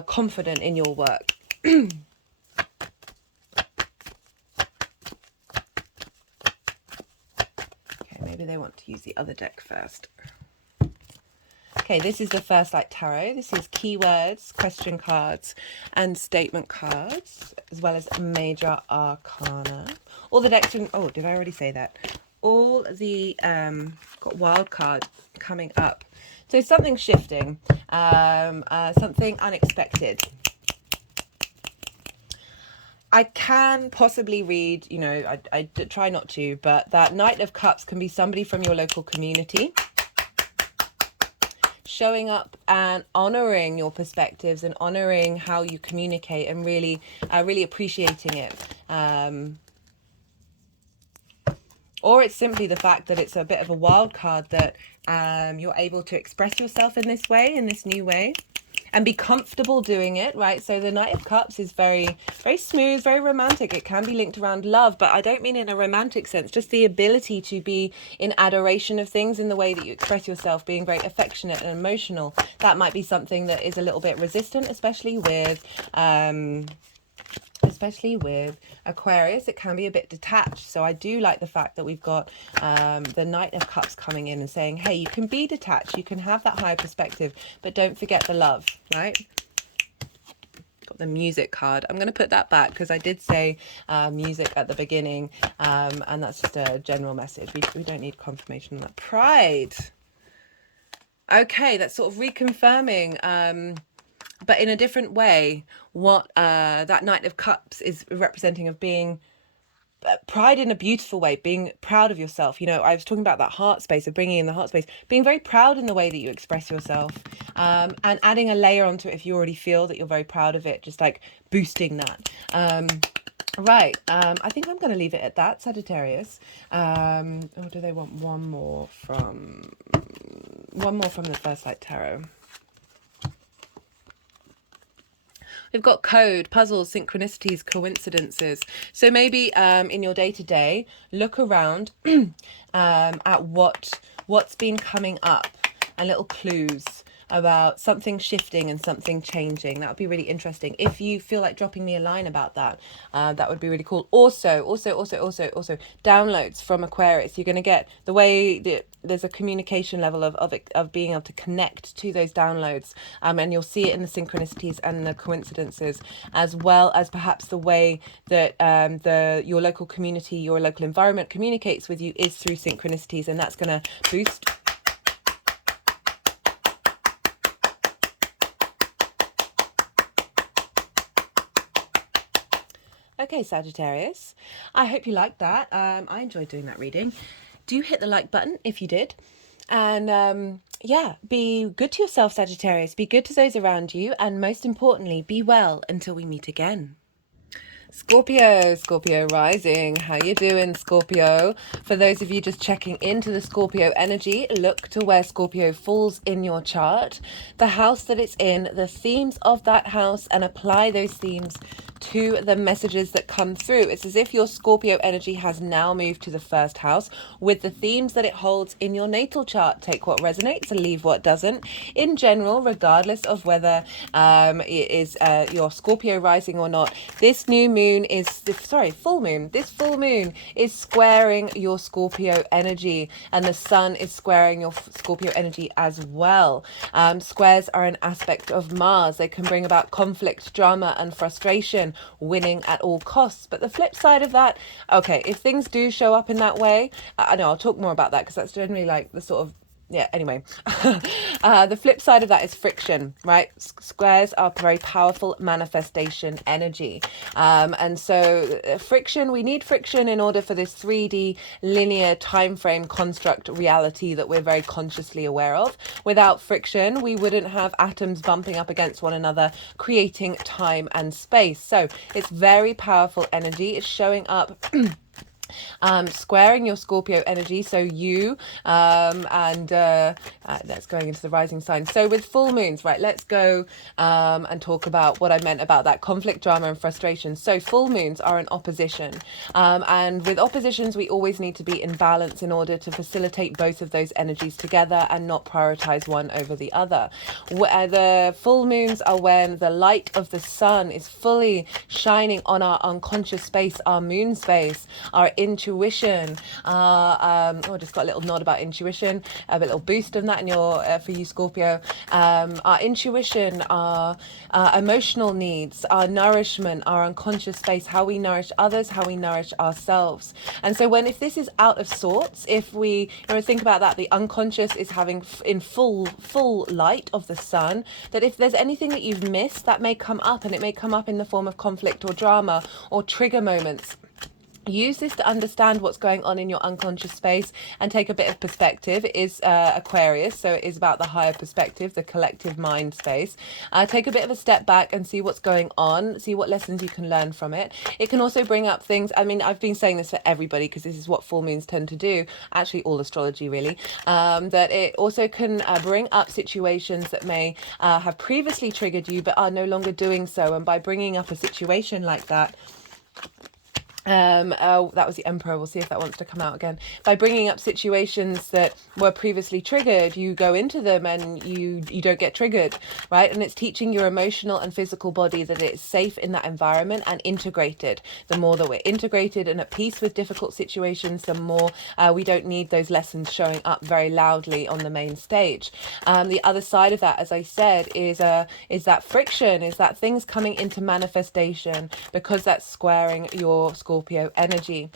confident in your work. Okay, maybe they want to use the other deck first. Okay, this is the First Light Tarot. This is keywords, question cards, and statement cards, as well as major arcana. All the decks are, oh, did I already say that? All the, got wild card coming up. So something shifting, something unexpected. I can possibly read, you know, I try not to, but that Knight of Cups can be somebody from your local community showing up and honoring your perspectives and honoring how you communicate and really appreciating it. Or it's simply the fact that it's a bit of a wild card that you're able to express yourself in this way, in this new way, and be comfortable doing it, right? So the Knight of Cups is very, very smooth, very romantic. It can be linked around love, but I don't mean in a romantic sense, just the ability to be in adoration of things in the way that you express yourself, being very affectionate and emotional. That might be something that is a little bit resistant, especially with Aquarius. It can be a bit detached. So I do like the fact that we've got the Knight of Cups coming in and saying, hey, you can be detached, you can have that higher perspective, but don't forget the love, right? Got the music card. I'm going to put that back because I did say music at the beginning, and that's just a general message. We don't need confirmation on that. Pride. Okay, that's sort of reconfirming but in a different way, what that Knight of Cups is representing of being pride in a beautiful way, being proud of yourself. You know, I was talking about that heart space, of bringing in the heart space, being very proud in the way that you express yourself, and adding a layer onto it if you already feel that you're very proud of it, just like boosting that. Right, I think I'm going to leave it at that, Sagittarius. Or do they want one more from the First Light Tarot? We've got code, puzzles, synchronicities, coincidences. So maybe in your day-to-day, look around at what's been coming up and little clues about something shifting and something changing. That would be really interesting. If you feel like dropping me a line about that, that would be really cool. Also, downloads from Aquarius. You're going to get the way that there's a communication level of being able to connect to those downloads, and you'll see it in the synchronicities and the coincidences, as well as perhaps the way that your local community, your local environment communicates with you is through synchronicities, and that's going to boost. Okay, Sagittarius, I hope you liked that. I enjoyed doing that reading. Do hit the like button if you did. And yeah, be good to yourself, Sagittarius. Be good to those around you. And most importantly, be well until we meet again. Scorpio rising. How you doing, Scorpio? For those of you just checking into the Scorpio energy, look to where Scorpio falls in your chart, the house that it's in, the themes of that house, and apply those themes to the messages that come through. It's as if your Scorpio energy has now moved to the first house with the themes that it holds in your natal chart. Take what resonates and leave what doesn't. In general, regardless of whether it is your Scorpio rising or not, this new moon is, full moon. This full moon is squaring your Scorpio energy, and the sun is squaring your Scorpio energy as well. Squares are an aspect of Mars. They can bring about conflict, drama, and frustration, winning at all costs. But the flip side of that, okay, if things do show up in that way, I know I'll talk more about that because that's generally like the sort of, yeah, anyway. The flip side of that is friction, right? Squares are very powerful manifestation energy. And so friction, we need friction in order for this 3D linear time frame construct reality that we're very consciously aware of. Without friction, we wouldn't have atoms bumping up against one another, creating time and space. So it's very powerful energy. It's showing up squaring your Scorpio energy, so you that's going into the rising sign. So with full moons, right, let's go and talk about what I meant about that conflict, drama, and frustration. So full moons are an opposition, and with oppositions we always need to be in balance in order to facilitate both of those energies together and not prioritize one over the other. The full moons are when the light of the sun is fully shining on our unconscious space, our moon space, our intuition. Just got a little nod about intuition, a little boost on that in your for you Scorpio. Our intuition, our emotional needs, our nourishment, our unconscious space, how we nourish others, how we nourish ourselves. And so if this is out of sorts, if we think about that, the unconscious is having in full light of the sun, that if there's anything that you've missed, that may come up, and it may come up in the form of conflict or drama or trigger moments. Use this to understand what's going on in your unconscious space and take a bit of perspective. It is Aquarius, so it is about the higher perspective, the collective mind space. Take a bit of a step back and see what's going on, see what lessons you can learn from it. It can also bring up things, I mean, I've been saying this for everybody because this is what full moons tend to do, actually all astrology really, that it also can bring up situations that may have previously triggered you but are no longer doing so. And by bringing up a situation like that, that was the Emperor. We'll see if that wants to come out again. By bringing up situations that were previously triggered, you go into them and you don't get triggered, right? And it's teaching your emotional and physical body that it's safe in that environment and integrated. The more that we're integrated and at peace with difficult situations, the more we don't need those lessons showing up very loudly on the main stage. The other side of that, as I said, is that friction, is that things coming into manifestation because that's squaring your Scorpio energy.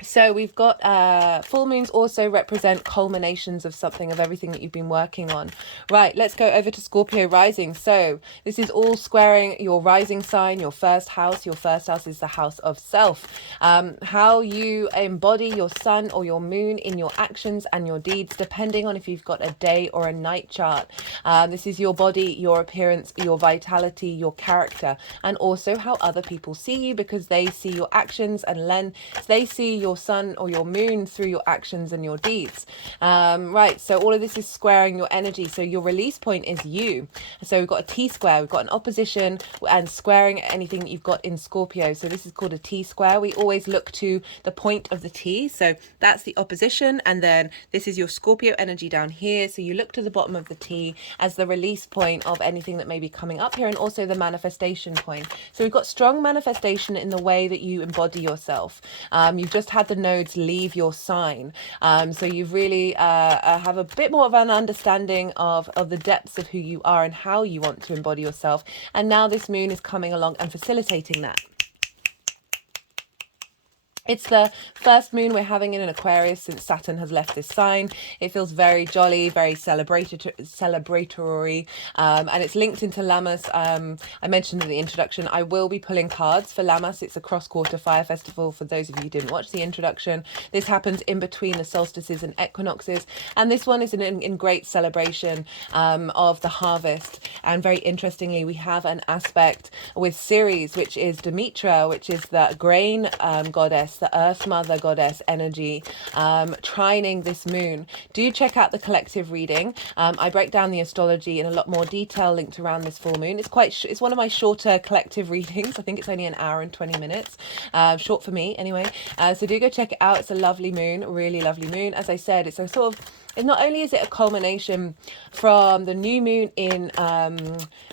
So we've got full moons also represent culminations of something, of everything that you've been working on. Right, let's go over to Scorpio rising. So this is all squaring your rising sign, your first house. Your first house is the house of self. How you embody your sun or your moon in your actions and your deeds, depending on if you've got a day or a night chart. This is your body, your appearance, your vitality, your character, and also how other people see you, because they see your actions and they see your sun or your moon through your actions and your deeds. Right, so all of this is squaring your energy. So your release point is you. So we've got a T-square, we've got an opposition and squaring anything that you've got in Scorpio. So this is called a T-square. We always look to the point of the T. So that's the opposition, and then this is your Scorpio energy down here. So you look to the bottom of the T as the release point of anything that may be coming up here, and also the manifestation point. So we've got strong manifestation in the way that you embody yourself. You've just had the nodes leave your sign, so you've really have a bit more of an understanding of the depths of who you are and how you want to embody yourself, and now this moon is coming along and facilitating that. It's the first moon we're having in an Aquarius since Saturn has left this sign. It feels very jolly, very celebratory, and it's linked into Lammas. I mentioned in the introduction, I will be pulling cards for Lammas. It's a cross-quarter fire festival, for those of you who didn't watch the introduction. This happens in between the solstices and equinoxes, and this one is in great celebration of the harvest. And very interestingly, we have an aspect with Ceres, which is Demetra, which is the grain goddess, goddess, the earth mother goddess energy, trining this moon. Do check out the collective reading. I break down the astrology in a lot more detail linked around this full moon. It's quite it's one of my shorter collective readings. I think it's only an hour and 20 minutes, short for me anyway. So do go check it out. It's a lovely moon, really lovely moon. As I said, it's a sort of, not only is it a culmination from the new moon in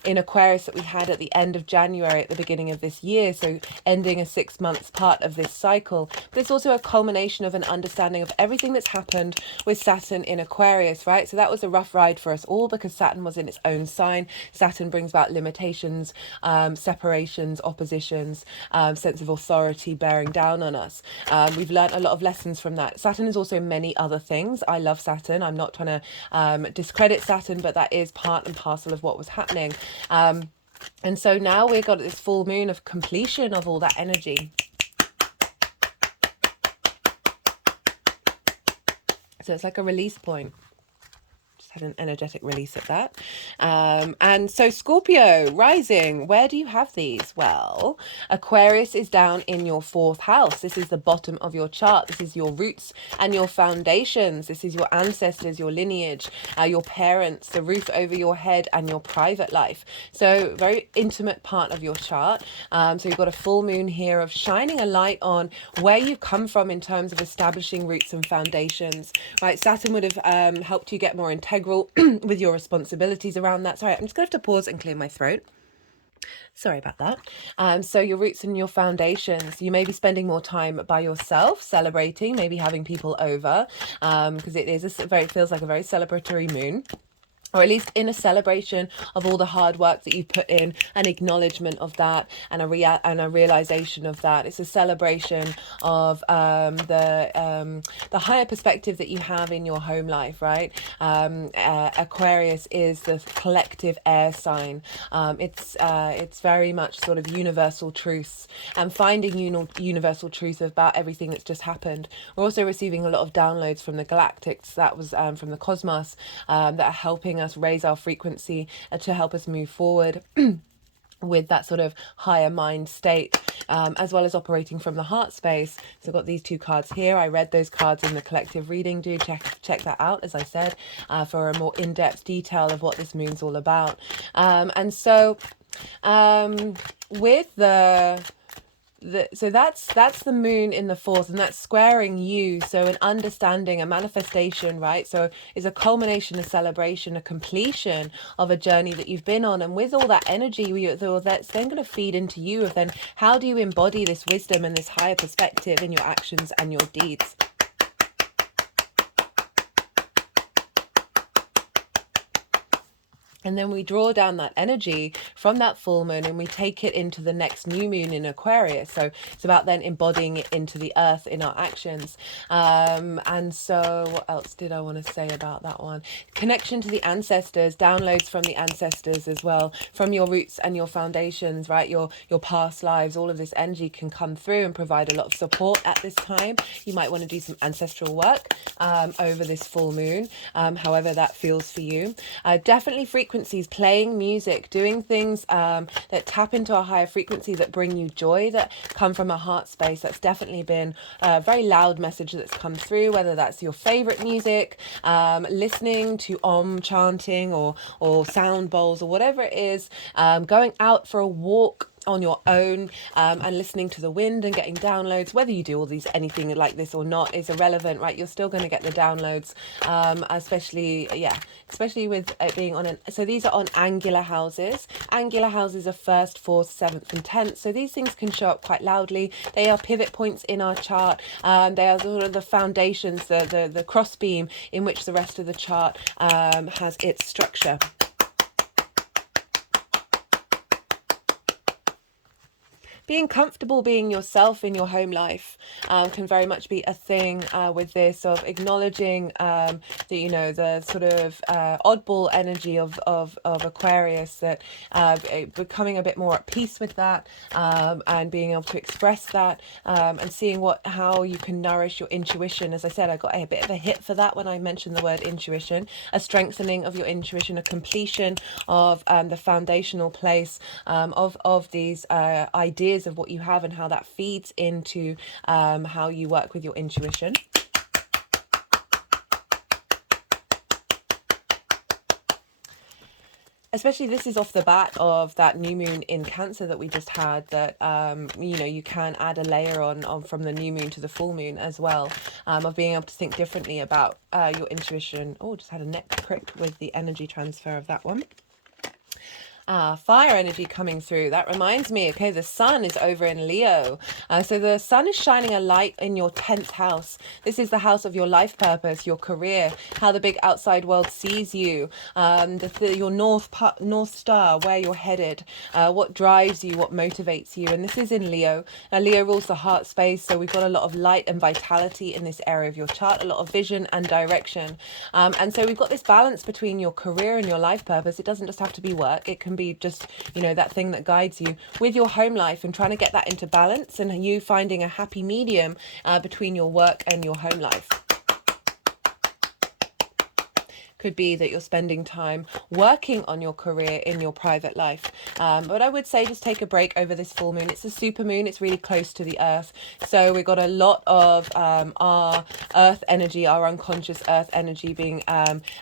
Aquarius that we had at the end of January, at the beginning of this year, so ending a 6 months part of this cycle, but it's also a culmination of an understanding of everything that's happened with Saturn in Aquarius, right? So that was a rough ride for us all because Saturn was in its own sign. Saturn brings about limitations, separations, oppositions, sense of authority bearing down on us. We've learned a lot of lessons from that. Saturn is also many other things. I love Saturn. I'm not trying to discredit Saturn, but that is part and parcel of what was happening. And so now we've got this full moon of completion of all that energy. So it's like a release point. Had an energetic release at that. And so Scorpio rising, where do you have these? Well, Aquarius is down in your 4th house. This is the bottom of your chart. This is your roots and your foundations. This is your ancestors, your lineage, your parents, the roof over your head, and your private life. So very intimate part of your chart. So you've got a full moon here of shining a light on where you've come from in terms of establishing roots and foundations, right? Saturn would have helped you get more integral with your responsibilities around that. Sorry, I'm just going to have to pause and clear my throat. Sorry about that. So your roots and your foundations, you may be spending more time by yourself, celebrating, maybe having people over, because it feels like a very celebratory moon. Or at least in a celebration of all the hard work that you put in, an acknowledgement of that, and a realization of that. It's a celebration of the higher perspective that you have in your home life, right? Aquarius is the collective air sign. It's very much sort of universal truths and finding universal truth about everything that's just happened. We're also receiving a lot of downloads from the galactics, that was from the cosmos, that are helping us raise our frequency to help us move forward with that sort of higher mind state, as well as operating from the heart space. So I've got these 2 cards here. I read those cards in the collective reading. Do check that out, as I said, for a more in-depth detail of what this moon's all about. And so with so that's the moon in the 4th, and that's squaring you. So an understanding, a manifestation, right? So it's a culmination, a celebration, a completion of a journey that you've been on. And with all that energy, that's then going to feed into you of then how do you embody this wisdom and this higher perspective in your actions and your deeds. And then we draw down that energy from that full moon and we take it into the next new moon in Aquarius. So it's about then embodying it into the earth in our actions. And so what else did I want to say about that one? Connection to the ancestors, downloads from the ancestors as well, from your roots and your foundations, right? Your past lives, all of this energy can come through and provide a lot of support at this time. You might want to do some ancestral work over this full moon, however that feels for you. Definitely frequencies, playing music, doing things that tap into a higher frequency, that bring you joy, that come from a heart space. That's definitely been a very loud message that's come through, whether that's your favorite music, listening to chanting or sound bowls or whatever it is, going out for a walk on your own, and listening to the wind and getting downloads. Whether you do anything like this or not is irrelevant, right? You're still going to get the downloads, especially with it being on so these are on angular houses. Angular houses are 1st, 4th, 7th and 10th, so these things can show up quite loudly. They are pivot points in our chart. They are sort of the foundations, the crossbeam in which the rest of the chart has its structure. Being comfortable being yourself in your home life can very much be a thing with this, of acknowledging the sort of oddball energy of Aquarius, that becoming a bit more at peace with that, and being able to express that, and seeing how you can nourish your intuition. As I said, I got a bit of a hit for that when I mentioned the word intuition. A strengthening of your intuition, a completion of the foundational place of these ideas ideas of what you have and how that feeds into how you work with your intuition. Especially this is off the bat of that new moon in Cancer that we just had, that you know, you can add a layer on from the new moon to the full moon as well, of being able to think differently about your intuition. Oh, just had a neck prick with the energy transfer of that one. Fire energy coming through. That reminds me, okay, the sun is over in Leo. So the sun is shining a light in your 10th house. This is the house of your life purpose, your career, how the big outside world sees you, your north star, where you're headed, what drives you, what motivates you. And this is in Leo. Leo rules the heart space, so we've got a lot of light and vitality in this area of your chart, a lot of vision and direction. And so we've got this balance between your career and your life purpose. It doesn't just have to be work. It can be just, you know, that thing that guides you with your home life, and trying to get that into balance, and you finding a happy medium between your work and your home life. Could be that you're spending time working on your career in your private life. But I would say just take a break over this full moon. It's a super moon. It's really close to the earth. So we've got a lot of our earth energy, our unconscious earth energy being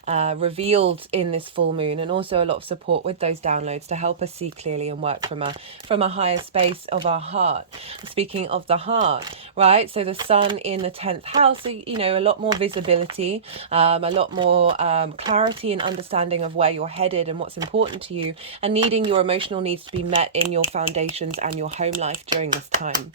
revealed in this full moon, and also a lot of support with those downloads to help us see clearly and work from a higher space of our heart. Speaking of the heart, right? So the sun in the 10th house, you know, a lot more visibility, a lot more clarity and understanding of where you're headed and what's important to you, and needing your emotional needs to be met in your foundations and your home life during this time.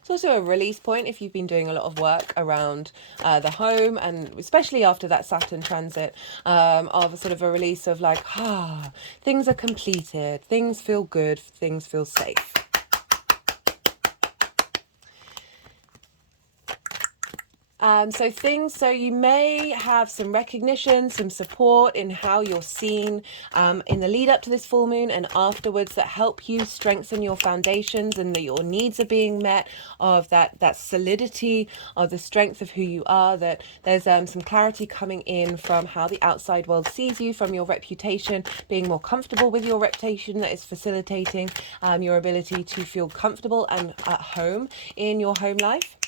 It's also a release point if you've been doing a lot of work around the home, and especially after that Saturn transit, of a sort of a release of like, things are completed, things feel good, things feel safe. So you may have some recognition, some support in how you're seen in the lead up to this full moon and afterwards, that help you strengthen your foundations, and that your needs are being met, of that solidity, of the strength of who you are, that there's some clarity coming in from how the outside world sees you, from your reputation, being more comfortable with your reputation, that is facilitating your ability to feel comfortable and at home in your home life.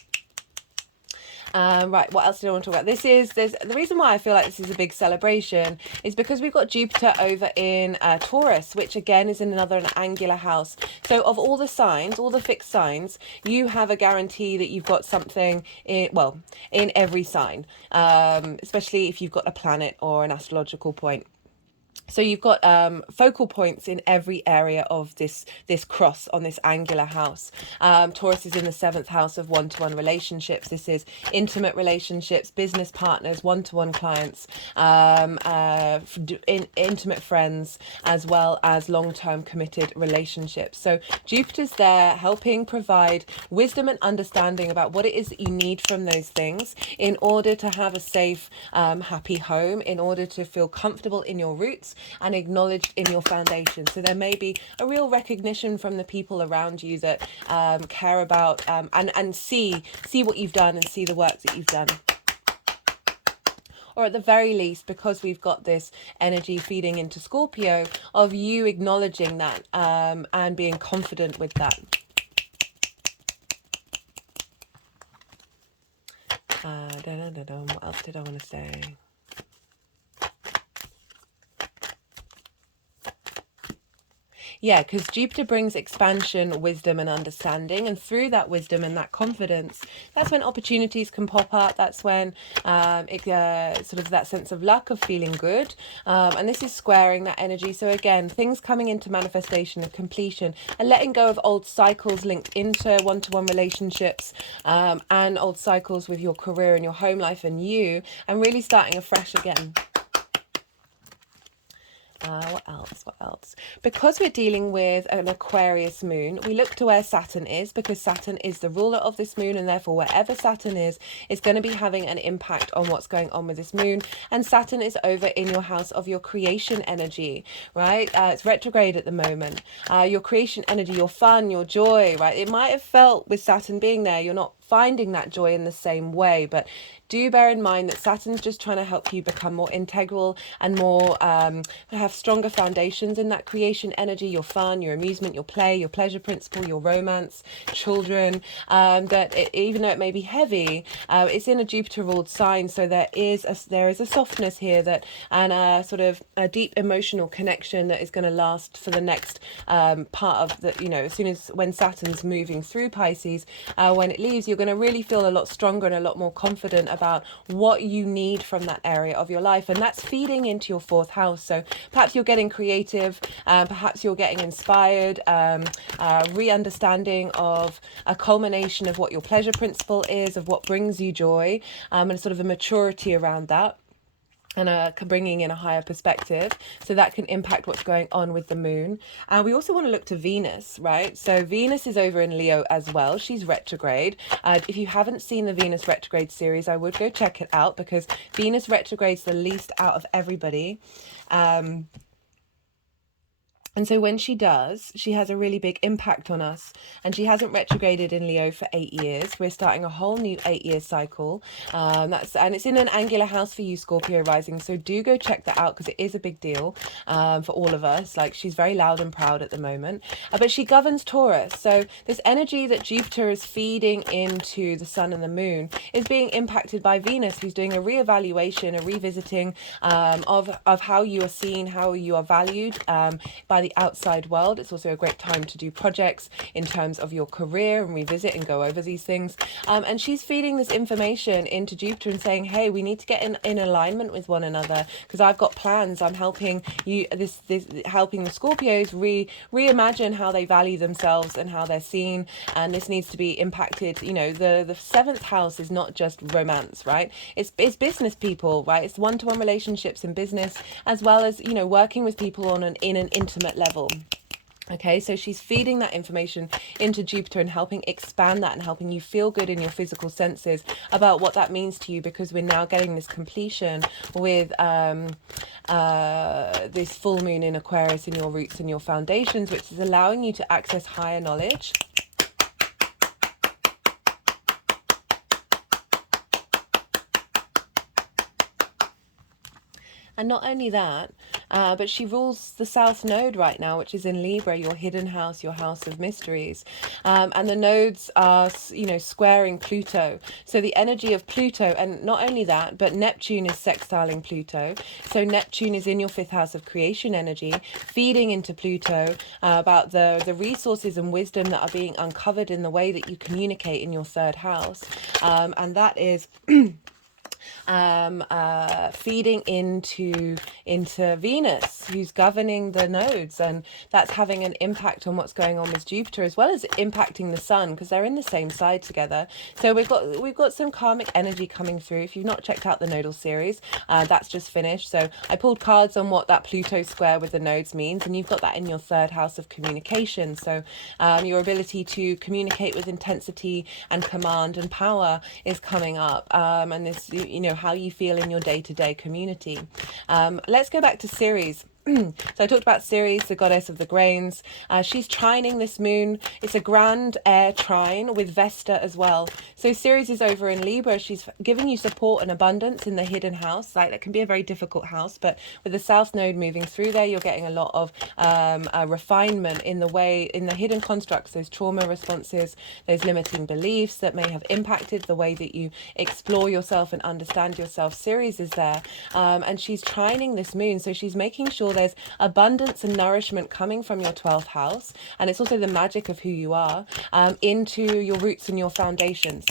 Right, what else did I want to talk about? There's the reason why I feel like this is a big celebration is because we've got Jupiter over in Taurus, which again is in an angular house. So of all the signs, all the fixed signs, you have a guarantee that you've got something in every sign, especially if you've got a planet or an astrological point. So you've got focal points in every area of this cross on this angular house. Taurus is in the 7th house of one-to-one relationships. This is intimate relationships, business partners, one-to-one clients, intimate friends, as well as long-term committed relationships. So Jupiter's there helping provide wisdom and understanding about what it is that you need from those things in order to have a safe, happy home, in order to feel comfortable in your roots and acknowledged in your foundation. So there may be a real recognition from the people around you that care about and see what you've done and see the work that you've done. Or at the very least, because we've got this energy feeding into Scorpio, of you acknowledging that and being confident with that. What else did I want to say? Yeah, because Jupiter brings expansion, wisdom and understanding, and through that wisdom and that confidence, that's when opportunities can pop up. That's when sort of that sense of luck, of feeling good, and this is squaring that energy. So again, things coming into manifestation of completion, and letting go of old cycles linked into one-to-one relationships, and old cycles with your career and your home life and you, and really starting afresh again. What else? Because we're dealing with an Aquarius moon, we look to where Saturn is, because Saturn is the ruler of this moon, and therefore wherever Saturn is going to be having an impact on what's going on with this moon. And Saturn is over in your house of your creation energy, right? It's retrograde at the moment. Your creation energy, your fun, your joy, right? It might have felt with Saturn being there, you're not finding that joy in the same way. But do bear in mind that Saturn's just trying to help you become more integral and more have stronger foundations in that creation energy, your fun, your amusement, your play, your pleasure principle, your romance, children. Even though it may be heavy, it's in a Jupiter ruled sign, so there is a softness here and a sort of a deep emotional connection that is going to last for the next part of the, as soon as when Saturn's moving through Pisces, when it leaves, you're going to really feel a lot stronger and a lot more confident about what you need from that area of your life, and that's feeding into your fourth house. So perhaps you're getting creative, perhaps you're getting inspired, re-understanding of a culmination of what your pleasure principle is, of what brings you joy, and sort of a maturity around that, and bringing in a higher perspective. So that can impact what's going on with the moon. We also want to look to Venus, right? So Venus is over in Leo as well. She's retrograde. If you haven't seen the Venus retrograde series, I would go check it out, because Venus retrograde's the least out of everybody. And so when she does, she has a really big impact on us. And she hasn't retrograded in Leo for 8 years. We're starting a whole new 8-year cycle. And it's in an angular house for you, Scorpio rising. So do go check that out, because it is a big deal for all of us. Like, she's very loud and proud at the moment. But she governs Taurus. So this energy that Jupiter is feeding into the sun and the moon is being impacted by Venus, who's doing a reevaluation, a revisiting of how you are seen, how you are valued by the outside world. It's also a great time to do projects in terms of your career and revisit and go over these things. And she's feeding this information into Jupiter and saying, hey, we need to get in alignment with one another, because I've got plans. I'm helping you, helping the Scorpios reimagine how they value themselves and how they're seen. And this needs to be impacted. The seventh house is not just romance, right? It's business people, right? It's one-to-one relationships in business, as well as, working with people in an intimate level. Okay, so she's feeding that information into Jupiter and helping expand that and helping you feel good in your physical senses about what that means to you, because we're now getting this completion with this full moon in Aquarius in your roots and your foundations, which is allowing you to access higher knowledge. And not only that, but she rules the South Node right now, which is in Libra, your hidden house, your house of mysteries. And the nodes are, squaring Pluto. So the energy of Pluto, and not only that, but Neptune is sextiling Pluto. So Neptune is in your fifth house of creation energy, feeding into Pluto about the resources and wisdom that are being uncovered in the way that you communicate in your third house. And that is feeding into Venus, who's governing the nodes, and that's having an impact on what's going on with Jupiter, as well as impacting the sun, because they're in the same side together. So we've got some karmic energy coming through. If you've not checked out the nodal series, that's just finished. So I pulled cards on what that Pluto square with the nodes means, and you've got that in your third house of communication. So your ability to communicate with intensity and command and power is coming up, and this, how you feel in your day-to-day community. Let's go back to Ceres. So I talked about Ceres, the goddess of the grains. She's trining this moon. It's a grand air trine with Vesta as well. So Ceres is over in Libra. She's giving you support and abundance in the hidden house. Like, that can be a very difficult house, but with the South Node moving through there, you're getting a lot of refinement in the hidden constructs, those trauma responses, those limiting beliefs that may have impacted the way that you explore yourself and understand yourself. Ceres is there, and she's trining this moon. So she's making sure there's abundance and nourishment coming from your 12th house, and it's also the magic of who you are, into your roots and your foundations.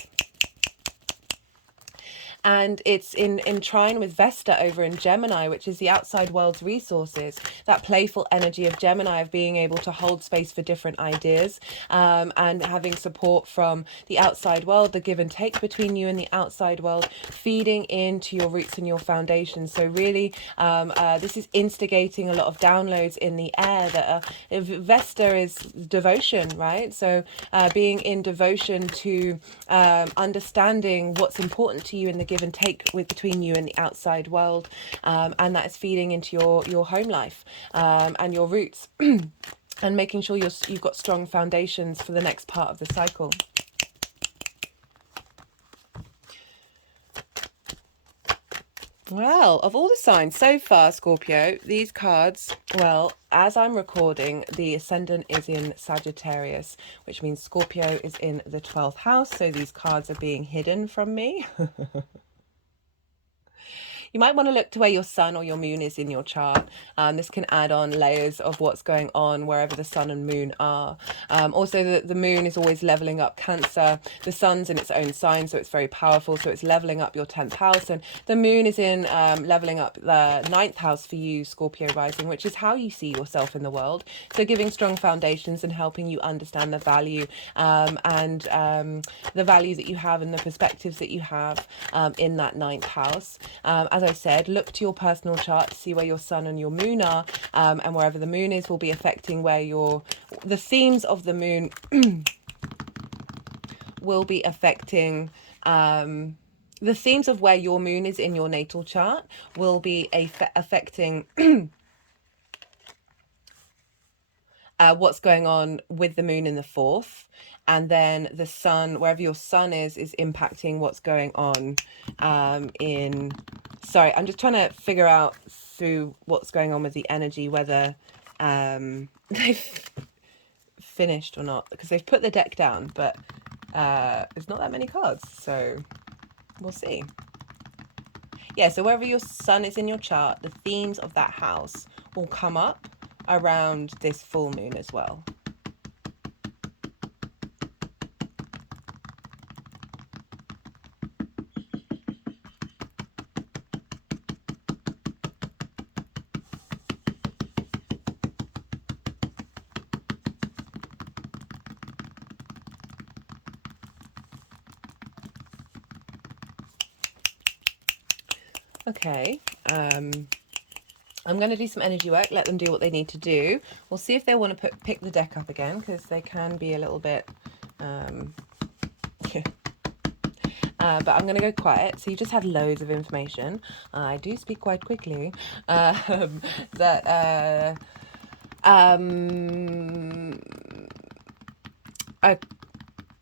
And it's in trine with Vesta over in Gemini, which is the outside world's resources, that playful energy of Gemini, of being able to hold space for different ideas, and having support from the outside world, the give and take between you and the outside world, feeding into your roots and your foundations. So really, this is instigating a lot of downloads in the air that Vesta is devotion, right? So being in devotion to understanding what's important to you in the give and take between you and the outside world, and that is feeding into your home life and your roots, and making sure you've got strong foundations for the next part of the cycle. Well, of all the signs so far, Scorpio, these cards, well, as I'm recording, the Ascendant is in Sagittarius, which means Scorpio is in the 12th house. So these cards are being hidden from me. You might want to look to where your sun or your moon is in your chart. This can add on layers of what's going on wherever the sun and moon are. Also, the moon is always leveling up Cancer. The sun's in its own sign, so it's very powerful. So it's leveling up your 10th house. And the moon is in leveling up the 9th house for you, Scorpio rising, which is how you see yourself in the world. So giving strong foundations and helping you understand the value and the value that you have and the perspectives that you have in that 9th house. As I said, look to your personal chart to see where your sun and your moon are, and wherever the moon is will be affecting where the themes of the moon will be affecting the themes of where your moon is in your natal chart will be affecting what's going on with the moon in the 4th, and then the sun, wherever your sun is impacting what's going on in, sorry, I'm just trying to figure out through what's going on with the energy whether they've finished or not, because they've put the deck down, but there's not that many cards, so we'll see. Yeah, so wherever your sun is in your chart, the themes of that house will come up around this full moon as well. Okay, I'm going to do some energy work, let them do what they need to do. We'll see if they want to pick the deck up again, because they can be a little bit, yeah. But I'm going to go quiet. So you just had loads of information. I do speak quite quickly. That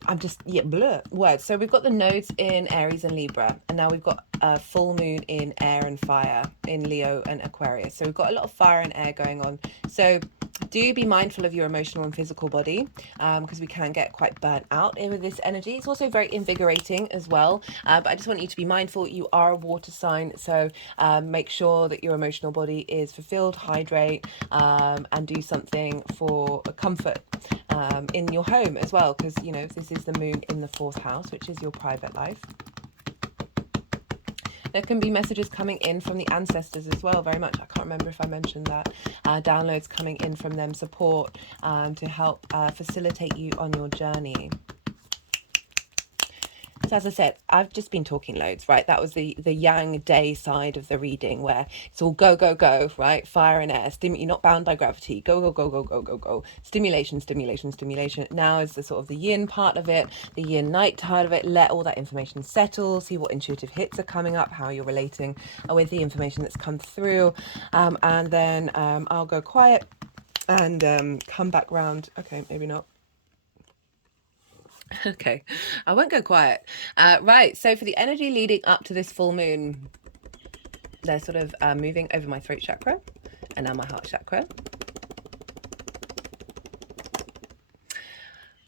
I'm just, yeah, blur words. So we've got the nodes in Aries and Libra, and now we've got a full moon in air and fire in Leo and Aquarius. So we've got a lot of fire and air going on. So do be mindful of your emotional and physical body, because we can get quite burnt out with this energy. It's also very invigorating as well, but I just want you to be mindful. You are a water sign, so make sure that your emotional body is fulfilled, hydrate, and do something for comfort in your home as well, because, you know, this is the moon in the 4th house, which is your private life. There can be messages coming in from the ancestors as well, very much. I can't remember if I mentioned that. Downloads coming in from them, support to help facilitate you on your journey. So as I said, I've just been talking loads, right? That was the yang day side of the reading, where it's all go, go, go, right? Fire and air, you're not bound by gravity. Go, go, go, go, go, go, go. Stimulation, stimulation, stimulation. Now is the sort of the yin part of it, the yin night part of it. Let all that information settle, see what intuitive hits are coming up, how you're relating with the information that's come through. And then I'll go quiet and come back round. Okay, maybe not. Okay, I won't go quiet. Right, so for the energy leading up to this full moon, they're sort of moving over my throat chakra and now my heart chakra.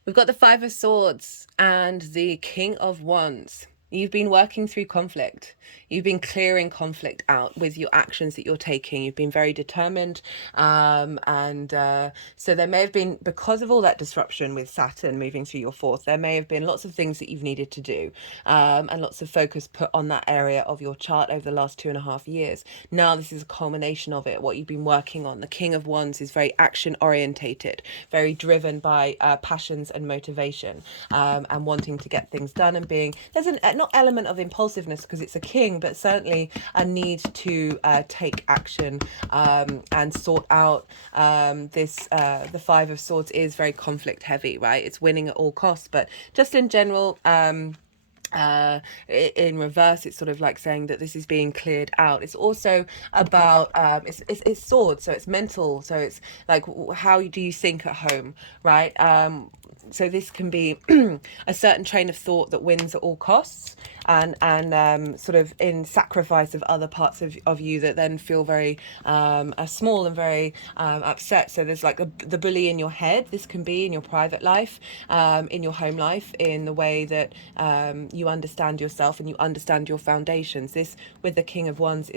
We've got the 5 of Swords and the King of Wands. You've been working through conflict. You've been clearing conflict out with your actions that you're taking. You've been very determined. So there may have been, because of all that disruption with Saturn moving through your 4th, there may have been lots of things that you've needed to do, and lots of focus put on that area of your chart over the last 2.5 years. Now this is a culmination of it, what you've been working on. The King of Wands is very action orientated, very driven by passions and motivation, and wanting to get things done, and being, there's an not element of impulsiveness because it's a king, but certainly a need to take action and sort out the 5 of Swords is very conflict heavy, right? It's winning at all costs, but just in general, in reverse, it's sort of like saying that this is being cleared out. It's also about it's swords, so it's mental, so it's like, how do you think at home, right? so this can be a certain train of thought that wins at all costs, and sort of in sacrifice of other parts of you that then feel very small and very upset. So there's like the bully in your head. This can be in your private life, in your home life, in the way that you understand yourself and you understand your foundations. This with the King of Wands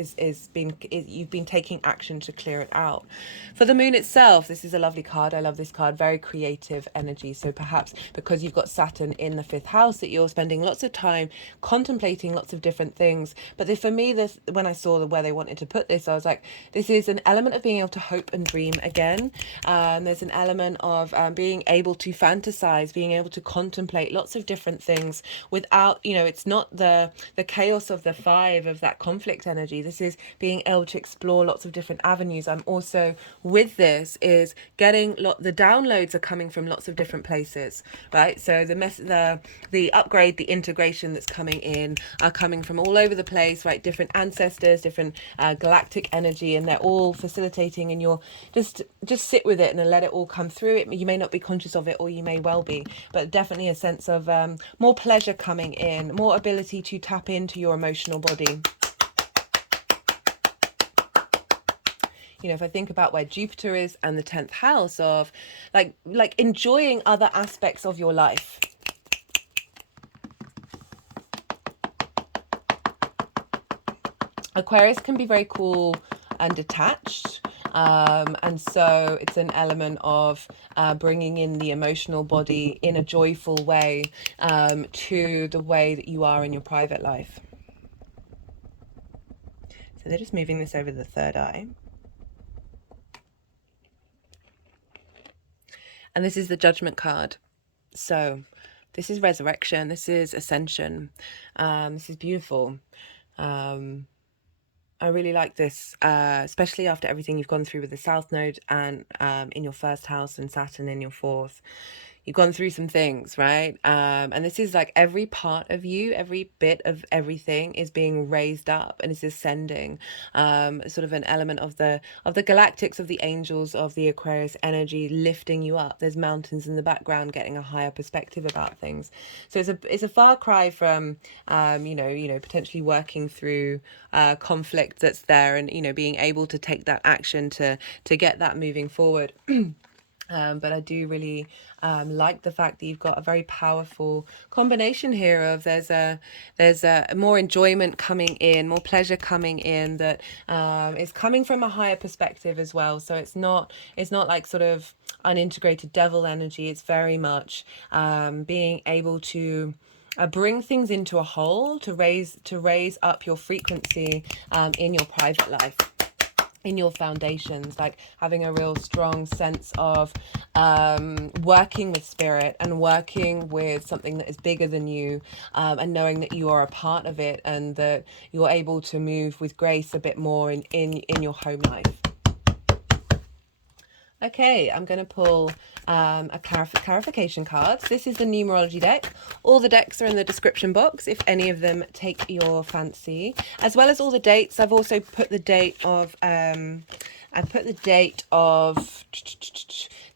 you've been taking action to clear it out. For the moon itself, this is a lovely card. I love this card. Very creative energy. So perhaps because you've got Saturn in the 5th house, that you're spending lots of time contemplating lots of different things. But for me, this, when I saw where they wanted to put this, I was like, this is an element of being able to hope and dream again. There's an element of being able to fantasize, being able to contemplate lots of different things without, it's not the chaos of the 5 of that conflict energy. This is being able to explore lots of different avenues. I'm also with this is getting the downloads are coming from lots of different places, right? So the upgrade, the integration that's coming in are coming from all over the place, right? Different ancestors, different galactic energy, and they're all facilitating, and you're just sit with it and let it all come through. You may not be conscious of it, or you may well be, but definitely a sense of more pleasure coming in, more ability to tap into your emotional body. If I think about where Jupiter is and the 10th house of like enjoying other aspects of your life. Aquarius can be very cool and detached. And so it's an element of bringing in the emotional body in a joyful way to the way that you are in your private life. So they're just moving this over the 3rd eye. And this is the Judgment card. So this is resurrection. This is ascension. This is beautiful. I really like this, especially after everything you've gone through with the South Node and in your 1st house and Saturn in your 4th. You've gone through some things, right? And this is like every part of you, every bit of everything is being raised up and is ascending. Sort of an element of the galactics, of the angels, of the Aquarius energy lifting you up. There's mountains in the background, getting a higher perspective about things. So it's a far cry from potentially working through conflict that's there, and being able to take that action to get that moving forward. But I do really like the fact that you've got a very powerful combination here of there's a more enjoyment coming in, more pleasure coming in that is coming from a higher perspective as well. So it's not like sort of unintegrated devil energy. It's very much being able to bring things into a whole, to raise up your frequency in your private life, in your foundations, like having a real strong sense of working with spirit and working with something that is bigger than you, and knowing that you are a part of it, and that you're able to move with grace a bit more in your home life. Okay, I'm going to pull a clarification card. This is the numerology deck. All the decks are in the description box if any of them take your fancy, as well as all the dates. I've also put the date of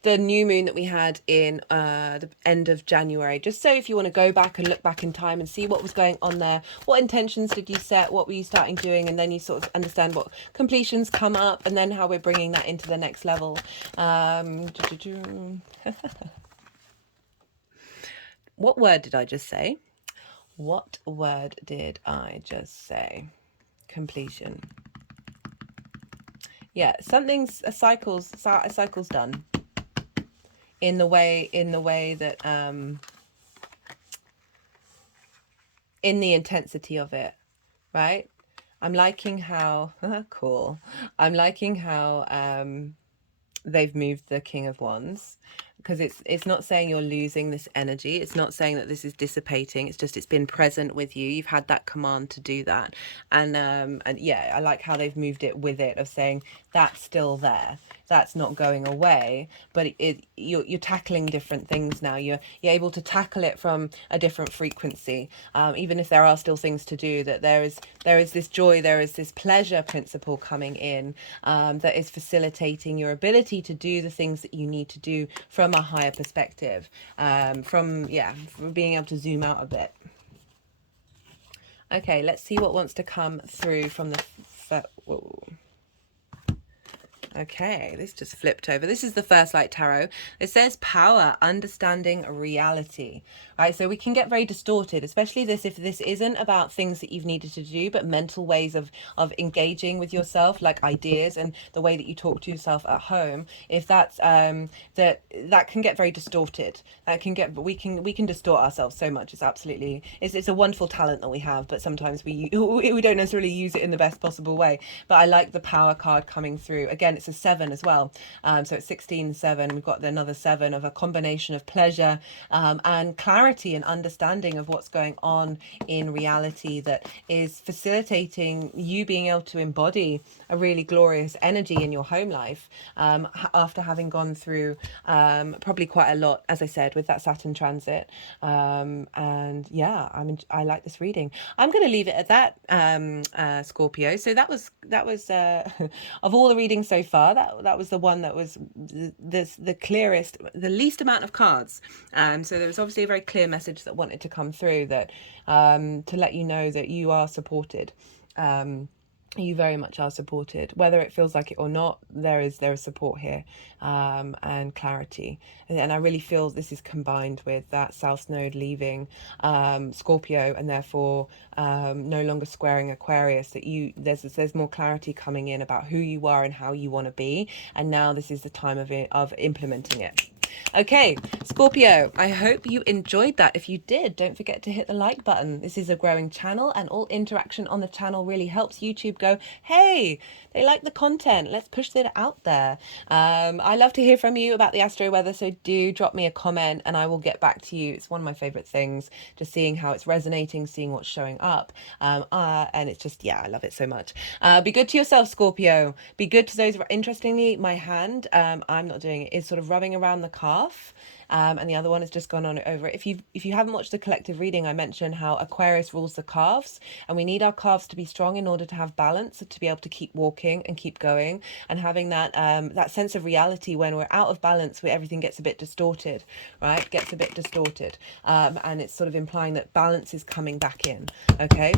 the new moon that we had in the end of January, just so if you want to go back and look back in time and see what was going on there, what intentions did you set, what were you starting doing, and then you sort of understand what completions come up, and then how we're bringing that into the next level. What word did I just say? What word did I just say? Completion. Yeah, a cycle's done in the way that in the intensity of it, right? I'm liking how cool. I'm liking how they've moved the King of Wands, because it's not saying you're losing this energy. It's not saying that this is dissipating. It's just it's been present with you. You've had that command to do that, and yeah, I like how they've moved it with it, of saying that's still there. That's not going away, but you're tackling different things now. You're able to tackle it from a different frequency, even if there are still things to do. That there is this joy, there is this pleasure principle coming in, that is facilitating your ability to do the things that you need to do from from a higher perspective, from being able to zoom out a bit. Okay, let's see what wants to come through from the whoa. Okay, this just flipped over. This is the First Light Tarot. It says power, understanding reality. Right, so we can get very distorted, especially if this isn't about things that you've needed to do, but mental ways of engaging with yourself, like ideas and the way that you talk to yourself at home. If that's that can get very distorted. That can get we can distort ourselves so much. It's a wonderful talent that we have, but sometimes we don't necessarily use it in the best possible way. But I like the power card coming through. Again, it's a 7 as well, so it's 16-7. We've got another 7 of a combination of pleasure and clarity and understanding of what's going on in reality, that is facilitating you being able to embody a really glorious energy in your home life, after having gone through probably quite a lot, as I said, with that Saturn transit. And yeah, I like this reading. I'm going to leave it at that, Scorpio. So that was of all the readings so far, that was the one that was the clearest, the least amount of cards. So there was obviously a very clear message that wanted to come through, that to let you know that you are supported. You very much are supported, whether it feels like it or not. There is support here, and clarity, and I really feel this is combined with that South Node leaving Scorpio, and therefore no longer squaring Aquarius. That there's more clarity coming in about who you are and how you want to be, and now this is the time of implementing it. Okay, Scorpio, I hope you enjoyed that. If you did, don't forget to hit the like button. This is a growing channel, and all interaction on the channel really helps YouTube go, hey, they like the content. Let's push that out there. I love to hear from you about the astro weather, so do drop me a comment and I will get back to you. It's one of my favorite things, just seeing how it's resonating, seeing what's showing up. And it's just, yeah, I love it so much. Be good to yourself, Scorpio. Be good to those. Interestingly, my hand, I'm not doing it, is sort of rubbing around the calf, and the other one has just gone on over it. If you haven't watched the collective reading, I mentioned how Aquarius rules the calves, and we need our calves to be strong in order to have balance, to be able to keep walking and keep going, and having that that sense of reality. When we're out of balance, where everything gets a bit distorted, right? Gets a bit distorted, and it's sort of implying that balance is coming back in. Okay.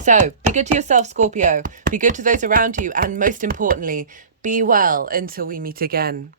So be good to yourself, Scorpio. Be good to those around you, and most importantly, be well until we meet again.